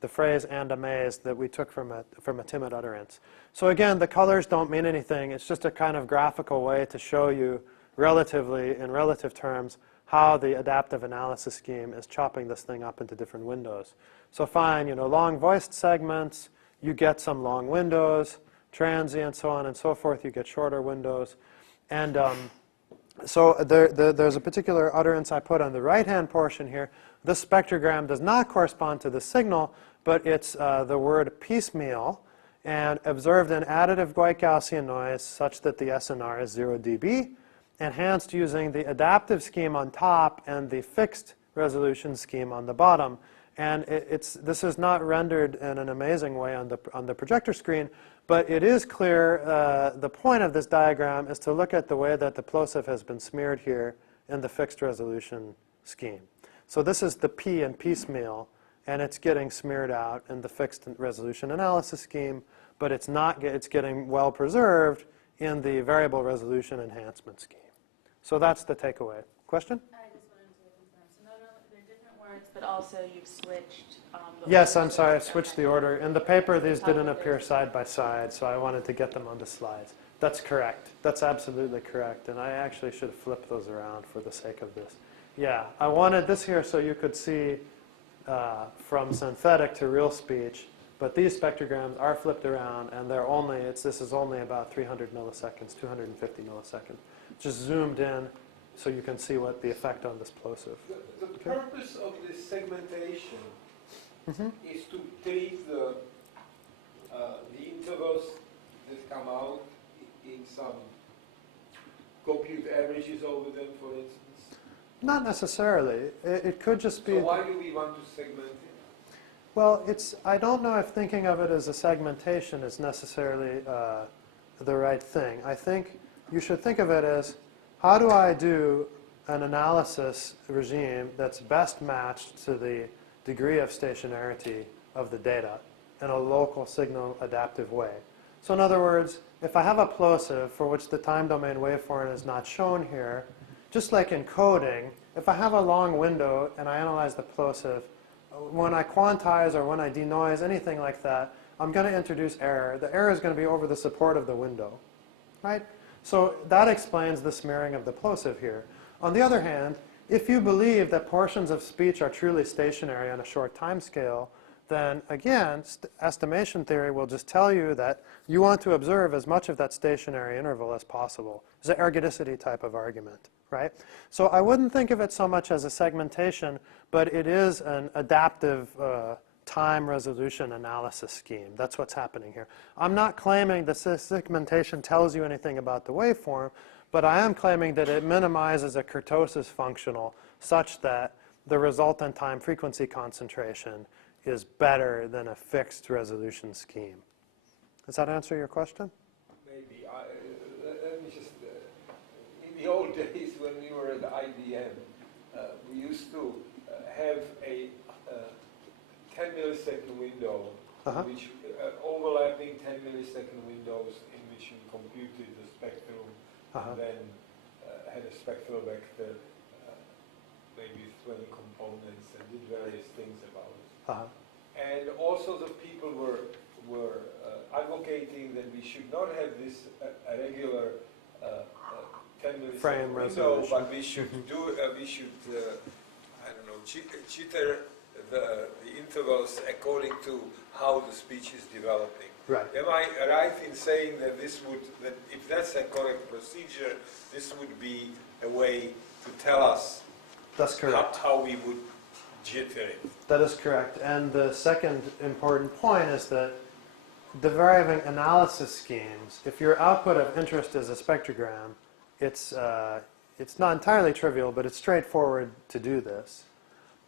the phrase "and a maze" that we took from a timid utterance. So again, the colors don't mean anything. It's just a kind of graphical way to show you relatively, in relative terms, how the adaptive analysis scheme is chopping this thing up into different windows. So fine, long voiced segments, you get some long windows, transient, so on and so forth, you get shorter windows. And so there's a particular utterance I put on the right-hand portion here. This spectrogram does not correspond to the signal, but it's the word piecemeal, and observed in additive White-Gaussian noise such that the SNR is 0 dB, enhanced using the adaptive scheme on top and the fixed resolution scheme on the bottom. And this is not rendered in an amazing way on the projector screen, but it is clear the point of this diagram is to look at the way that the plosive has been smeared here in the fixed resolution scheme. So this is the P in piecemeal, and it's getting smeared out in the fixed resolution analysis scheme, but it's getting well preserved in the variable resolution enhancement scheme. So that's the takeaway. Question? I just wanted to confirm. So not only they're different words, but also you've switched the Yes, order. I'm sorry, I've switched the order. In the paper, these didn't appear side by side, so I wanted to get them on the slides. That's correct. That's absolutely correct. And I actually should have flipped those around for the sake of this. Yeah, I wanted this here so you could see from synthetic to real speech, but these spectrograms are flipped around, and this is only about 300 milliseconds, 250 milliseconds. Just zoomed in so you can see what the effect on this plosive. The purpose of this segmentation is to treat the intervals that come out in some compute averages over them, for instance. Not necessarily. It could just be... So why do we want to segment it? Well, I don't know if thinking of it as a segmentation is necessarily the right thing. I think you should think of it as, how do I do an analysis regime that's best matched to the degree of stationarity of the data in a local signal adaptive way? So in other words, if I have a plosive for which the time domain waveform is not shown here, just like in coding, if I have a long window and I analyze the plosive, when I quantize or when I denoise, anything like that, I'm going to introduce error. The error is going to be over the support of the window, right? So that explains the smearing of the plosive here. On the other hand, if you believe that portions of speech are truly stationary on a short time scale, then again, estimation theory will just tell you that you want to observe as much of that stationary interval as possible. It's an ergodicity type of argument, right? So I wouldn't think of it so much as a segmentation, but it is an adaptive time resolution analysis scheme. That's what's happening here. I'm not claiming that this segmentation tells you anything about the waveform, but I am claiming that it minimizes a kurtosis functional such that the resultant time frequency concentration is better than a fixed resolution scheme. Does that answer your question? Maybe. Let me just, in the old days when we were at IBM, we used to have a 10 millisecond window, which overlapping 10 millisecond windows in which you computed the spectrum, and then had a spectral vector, maybe 20 components, and did various things about it. And also the people were advocating that we should not have this regular 10 millisecond frame window, resolution. but we should I don't know, jitter the intervals according to how the speech is developing. Right. Am I right in saying that that if that's a correct procedure, this would be a way to tell us That's correct. how we would jittery. That is correct. And the second important point is that deriving analysis schemes, if your output of interest is a spectrogram, it's not entirely trivial, but it's straightforward to do this.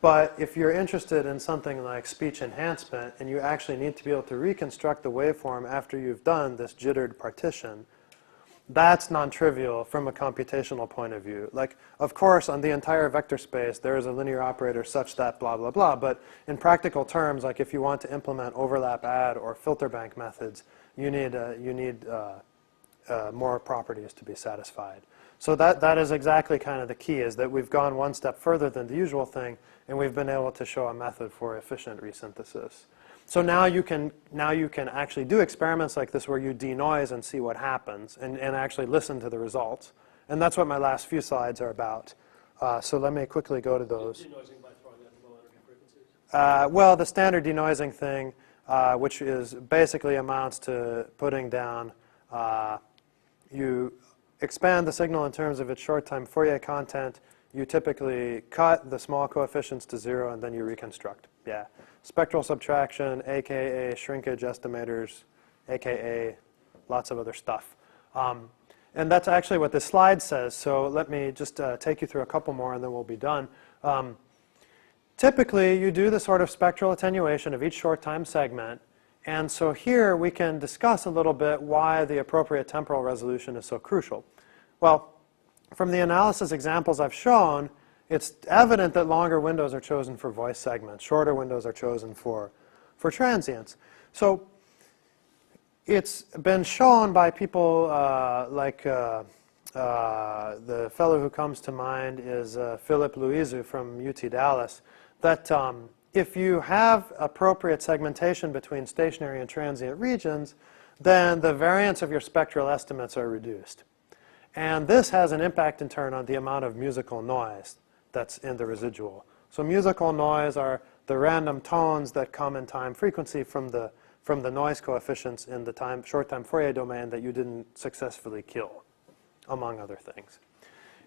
But if you're interested in something like speech enhancement and you actually need to be able to reconstruct the waveform after you've done this jittered partition, that's non-trivial from a computational point of view. Like, of course, on the entire vector space, there is a linear operator such that blah, blah, blah. But in practical terms, like if you want to implement overlap add or filter bank methods, you need more properties to be satisfied. So that is exactly kind of the key, is that we've gone one step further than the usual thing, and we've been able to show a method for efficient resynthesis. So now you can actually do experiments like this where you denoise and see what happens and actually listen to the results. And that's what my last few slides are about. So let me quickly go to those. Denoising by throwing at low energy frequencies? Well, the standard denoising thing, which is basically amounts to putting down, you expand the signal in terms of its short-time Fourier content. You typically cut the small coefficients to 0, and then you reconstruct. Yeah. Spectral subtraction, a.k.a. shrinkage estimators, a.k.a. lots of other stuff. And that's actually what this slide says. So let me just take you through a couple more, and then we'll be done. Typically, you do the sort of spectral attenuation of each short-time segment. And so here we can discuss a little bit why the appropriate temporal resolution is so crucial. Well, from the analysis examples I've shown, it's evident that longer windows are chosen for voice segments. Shorter windows are chosen for transients. So it's been shown by people like the fellow who comes to mind is Philip Louisu from UT Dallas, that if you have appropriate segmentation between stationary and transient regions, then the variance of your spectral estimates are reduced. And this has an impact in turn on the amount of musical noise that's in the residual. So musical noise are the random tones that come in time frequency from the noise coefficients in the short-time Fourier domain that you didn't successfully kill, among other things.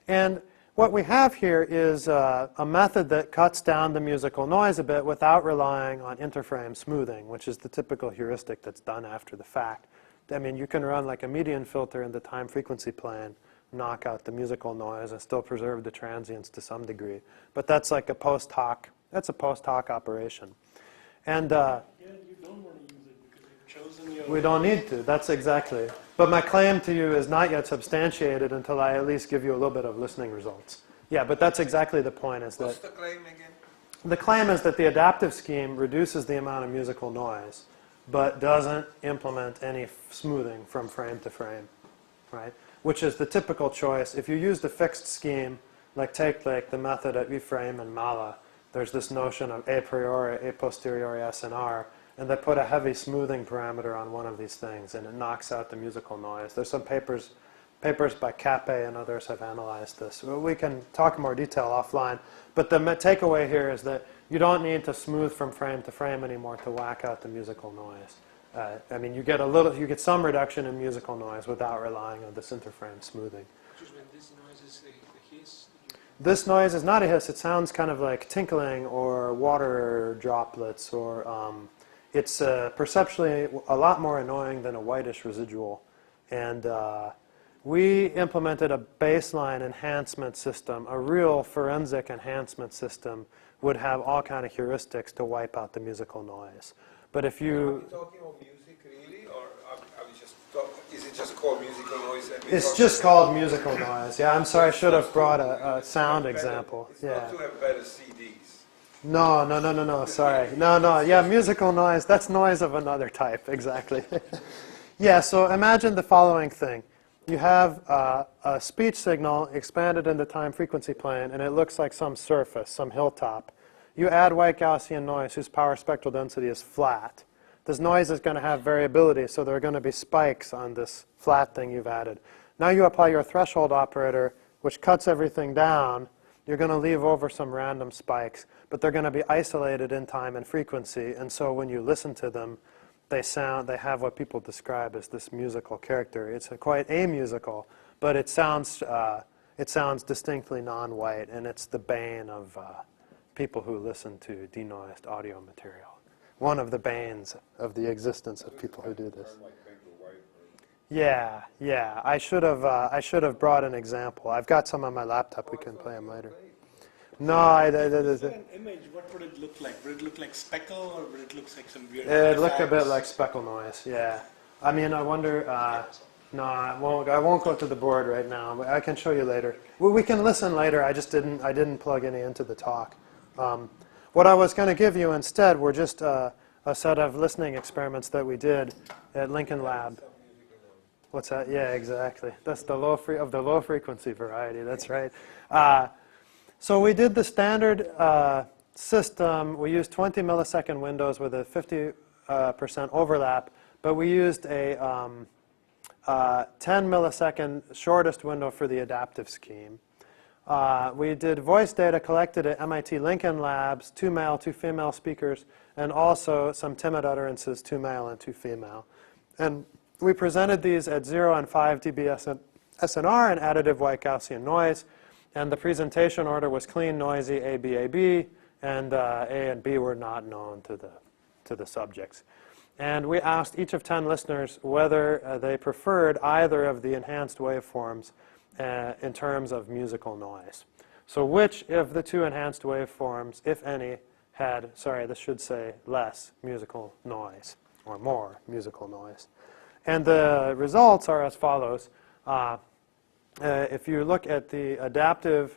And what we have here is a method that cuts down the musical noise a bit without relying on interframe smoothing, which is the typical heuristic that's done after the fact. I mean, you can run like a median filter in the time frequency plane, knock out the musical noise, and still preserve the transients to some degree. But that's like a post hoc. That's a post hoc operation. And Yeah, you don't want to use it because you've chosen your... we don't need to. That's exactly. But my claim to you is not yet substantiated until I at least give you a little bit of listening results. Yeah, but that's exactly the point. Is What's that the claim again? the claim is that the adaptive scheme reduces the amount of musical noise, but doesn't implement any smoothing from frame to frame, right? Which is the typical choice. If you use the fixed scheme, like take like the method at Ephraim and Mala, there's this notion of a priori, a posteriori SNR, and they put a heavy smoothing parameter on one of these things, and it knocks out the musical noise. There's some papers by Cape and others have analyzed this. We can talk in more detail offline, but the takeaway here is that you don't need to smooth from frame to frame anymore to whack out the musical noise. I mean, you get some reduction in musical noise without relying on this interframe smoothing. Excuse me, this noise is the hiss? This noise is not a hiss. It sounds kind of like tinkling or water droplets, or it's perceptually a lot more annoying than a whitish residual. And we implemented a baseline enhancement system, a real forensic enhancement system would have all kind of heuristics to wipe out the musical noise. But if you... Are we talking about music really, or are we just is it just called musical noise? It's just called musical noise. Yeah, I'm sorry, I should have brought a sound example. It's Yeah. not to have better CDs. No, sorry. No, yeah, musical noise, that's noise of another type, exactly. Yeah, so imagine the following thing. You have a speech signal expanded in the time frequency plane, and it looks like some surface, some hilltop. You add white Gaussian noise whose power spectral density is flat. This noise is going to have variability, so there are going to be spikes on this flat thing you've added. Now you apply your threshold operator, which cuts everything down. You're going to leave over some random spikes, but they're going to be isolated in time and frequency, and so when you listen to them, they have what people describe as this musical character. It's quite amusical, but it sounds distinctly non-white, and it's the bane of people who listen to denoised audio material. One of the banes of the existence of people who do this. Yeah. I should have brought an example. I've got some on my laptop. We can play them later. No, An image, what would it look like? Would it look like speckle, or would it look like some weird it looked a artifacts? bit like speckle noise. Yeah. I mean, I wonder. No, I won't go to the board right now. I can show you later. We can listen later. I didn't plug any into the talk. What I was going to give you instead were just a set of listening experiments that we did at Lincoln Lab. What's that? Yeah, exactly. That's the low frequency variety. That's right. So we did the standard system. We used 20 millisecond windows with a 50% overlap, but we used a 10 millisecond shortest window for the adaptive scheme. We did voice data collected at MIT Lincoln Labs, 2 male, 2 female speakers, and also some timid utterances, 2 male and 2 female. And we presented these at 0 and 5 dB SNR and additive white Gaussian noise. And the presentation order was clean, noisy, A, B, A, B, and A and B were not known to the subjects. And we asked each of 10 listeners whether they preferred either of the enhanced waveforms in terms of musical noise. So which of the 2 enhanced waveforms, if any, had, this should say less musical noise or more musical noise. And the results are as follows. If you look at the adaptive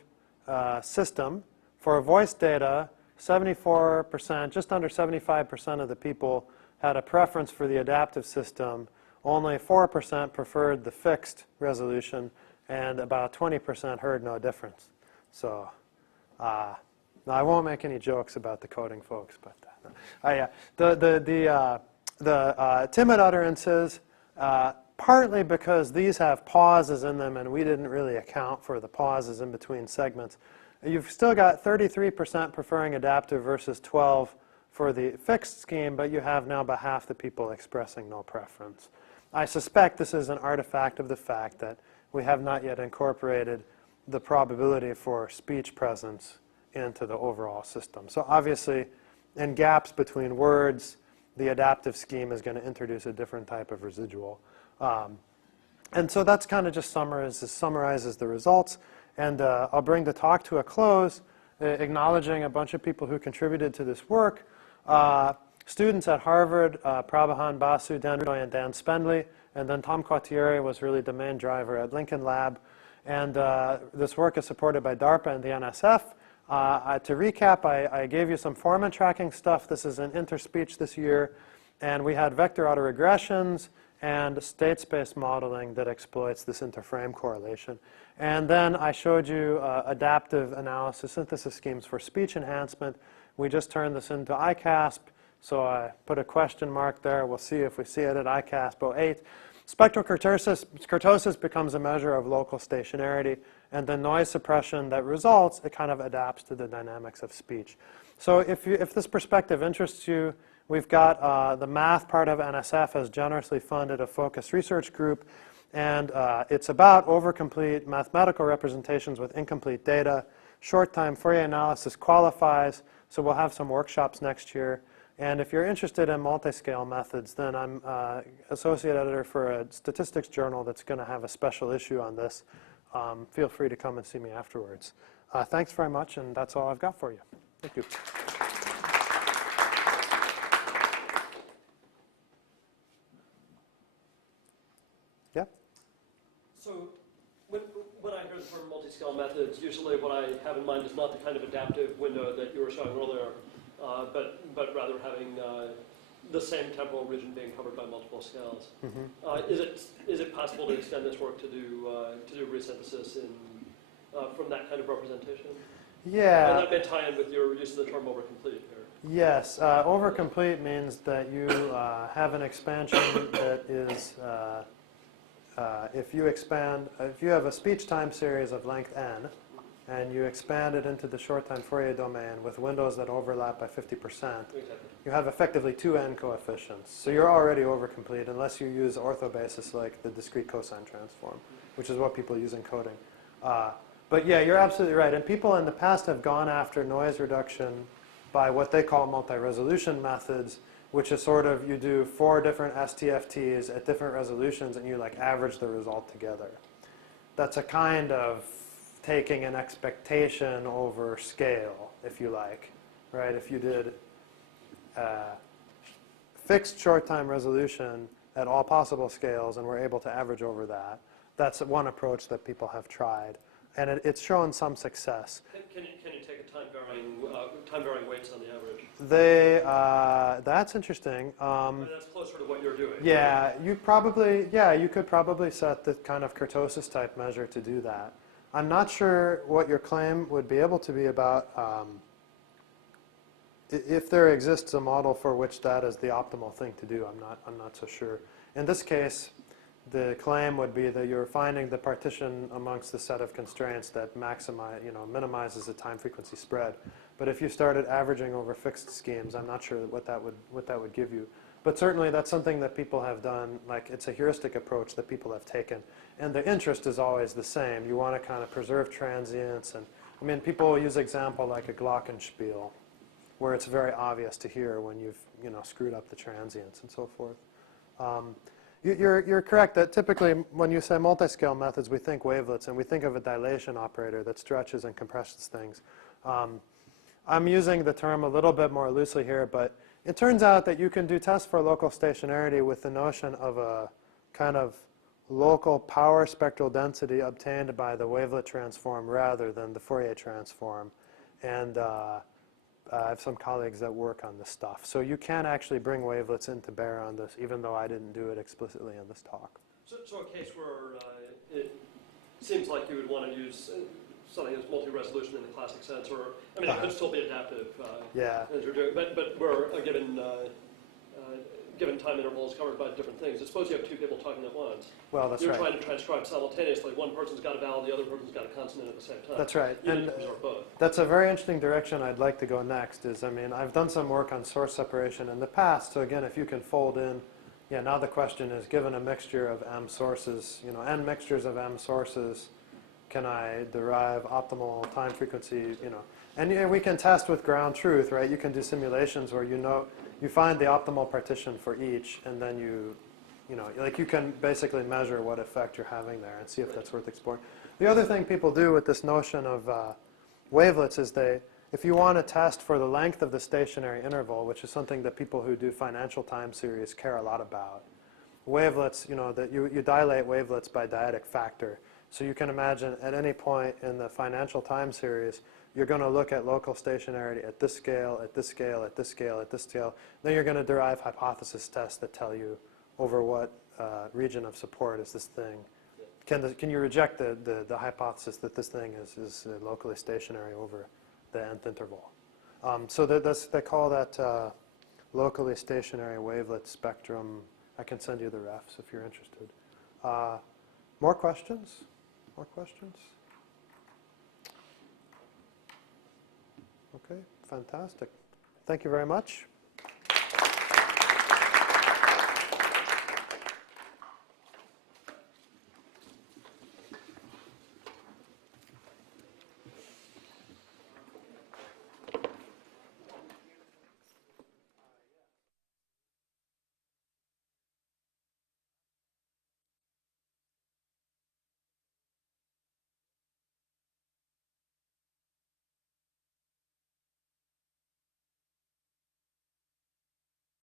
system, for voice data, 74%, just under 75% of the people had a preference for the adaptive system. Only 4% preferred the fixed resolution, and about 20% heard no difference. So now I won't make any jokes about the coding folks, but the timid utterances, partly because these have pauses in them, and we didn't really account for the pauses in between segments. You've still got 33% preferring adaptive versus 12 for the fixed scheme, but you have now about half the people expressing no preference. I suspect this is an artifact of the fact that we have not yet incorporated the probability for speech presence into the overall system. So obviously, in gaps between words, the adaptive scheme is going to introduce a different type of residual. And so that's kind of just summarizes the results. And I'll bring the talk to a close, acknowledging a bunch of people who contributed to this work. Students at Harvard, Prabhan Basu, Dan Rudoy, and Dan Spendley. And then Tom Quattieri was really the main driver at Lincoln Lab. And this work is supported by DARPA and the NSF. To recap, I gave you some Foreman tracking stuff. This is in interspeech this year. And we had vector autoregressions and state space modeling that exploits this interframe correlation. And then I showed you adaptive analysis synthesis schemes for speech enhancement. We just turned this into ICASP, so I put a question mark there. We'll see if we see it at ICASP 08. Spectral kurtosis becomes a measure of local stationarity, and the noise suppression that results, it kind of adapts to the dynamics of speech. So if this perspective interests you, we've got the math part of NSF has generously funded a focused research group, and it's about overcomplete mathematical representations with incomplete data. Short-time Fourier analysis qualifies, so we'll have some workshops next year. And if you're interested in multiscale methods, then I'm associate editor for a statistics journal that's going to have a special issue on this. Feel free to come and see me afterwards. Thanks very much, and that's all I've got for you. Thank you. Yeah? So when I hear the term multiscale methods, usually what I have in mind is not the kind of adaptive window that you were showing earlier, but rather having the same temporal region being covered by multiple scales. Mm-hmm. Is it possible to extend this work to do resynthesis from that kind of representation? Yeah. And that may tie in with your use of the term overcomplete here. Yes, overcomplete means that you have an expansion that is, if you have a speech time series of length n, and you expand it into the short-time Fourier domain with windows that overlap by 50%, exactly. You have effectively 2n coefficients. So you're already overcomplete unless you use orthobasis like the discrete cosine transform, which is what people use in coding. But yeah, you're absolutely right. And people in the past have gone after noise reduction by what they call multi-resolution methods, which is sort of you do 4 different STFTs at different resolutions and you like average the result together. That's a kind of taking an expectation over scale, if you like, right? If you did fixed short time resolution at all possible scales and were able to average over that, that's one approach that people have tried. And it's shown some success. Can you take a time-varying weights on the average? That's interesting. That's closer to what you're doing. Yeah, you could probably set the kind of kurtosis type measure to do that. I'm not sure what your claim would be able to be about if there exists a model for which that is the optimal thing to do. I'm not so sure. In this case, the claim would be that you're finding the partition amongst the set of constraints that minimizes the time frequency spread. But if you started averaging over fixed schemes, I'm not sure what that would give you. But certainly that's something that people have done. Like, it's a heuristic approach that people have taken, and the interest is always the same. You want to kind of preserve transients, and I mean, people use example like a glockenspiel, where it's very obvious to hear when you've screwed up the transients and so forth. You're correct that typically when you say multiscale methods, we think wavelets, and we think of a dilation operator that stretches and compresses things. I'm using the term a little bit more loosely here, but it turns out that you can do tests for local stationarity with the notion of a kind of local power spectral density obtained by the wavelet transform rather than the Fourier transform. And I have some colleagues that work on this stuff. So you can actually bring wavelets into bear on this, even though I didn't do it explicitly in this talk. So a case where it seems like you would want to use something that's multi-resolution in the classic sense, or, I mean, it could still be adaptive as you're doing, but where a given time interval is covered by different things. I suppose you have 2 people talking at once. Well, that's You're right. trying to transcribe simultaneously. One person's got a vowel, the other person's got a consonant at the same time. That's right. You need And to preserve both. that's a very interesting direction I'd like to go next. I've done some work on source separation in the past. So again, if you can fold in, now the question is, given a mixture of m sources, n mixtures of m sources, can I derive optimal time frequency, And we can test with ground truth, right? You can do simulations where you find the optimal partition for each, and then you can basically measure what effect you're having there and see if that's worth exploring. The other thing people do with this notion of wavelets is if you want to test for the length of the stationary interval, which is something that people who do financial time series care a lot about, wavelets, that you dilate wavelets by dyadic factor. So you can imagine at any point in the financial time series, you're going to look at local stationarity at this scale, at this scale, at this scale, at this scale. Then you're going to derive hypothesis tests that tell you over what region of support is this thing. Can you reject the hypothesis that this thing is locally stationary over the nth interval? So they call that locally stationary wavelet spectrum. I can send you the refs if you're interested. More questions? More questions? Okay, fantastic. Thank you very much.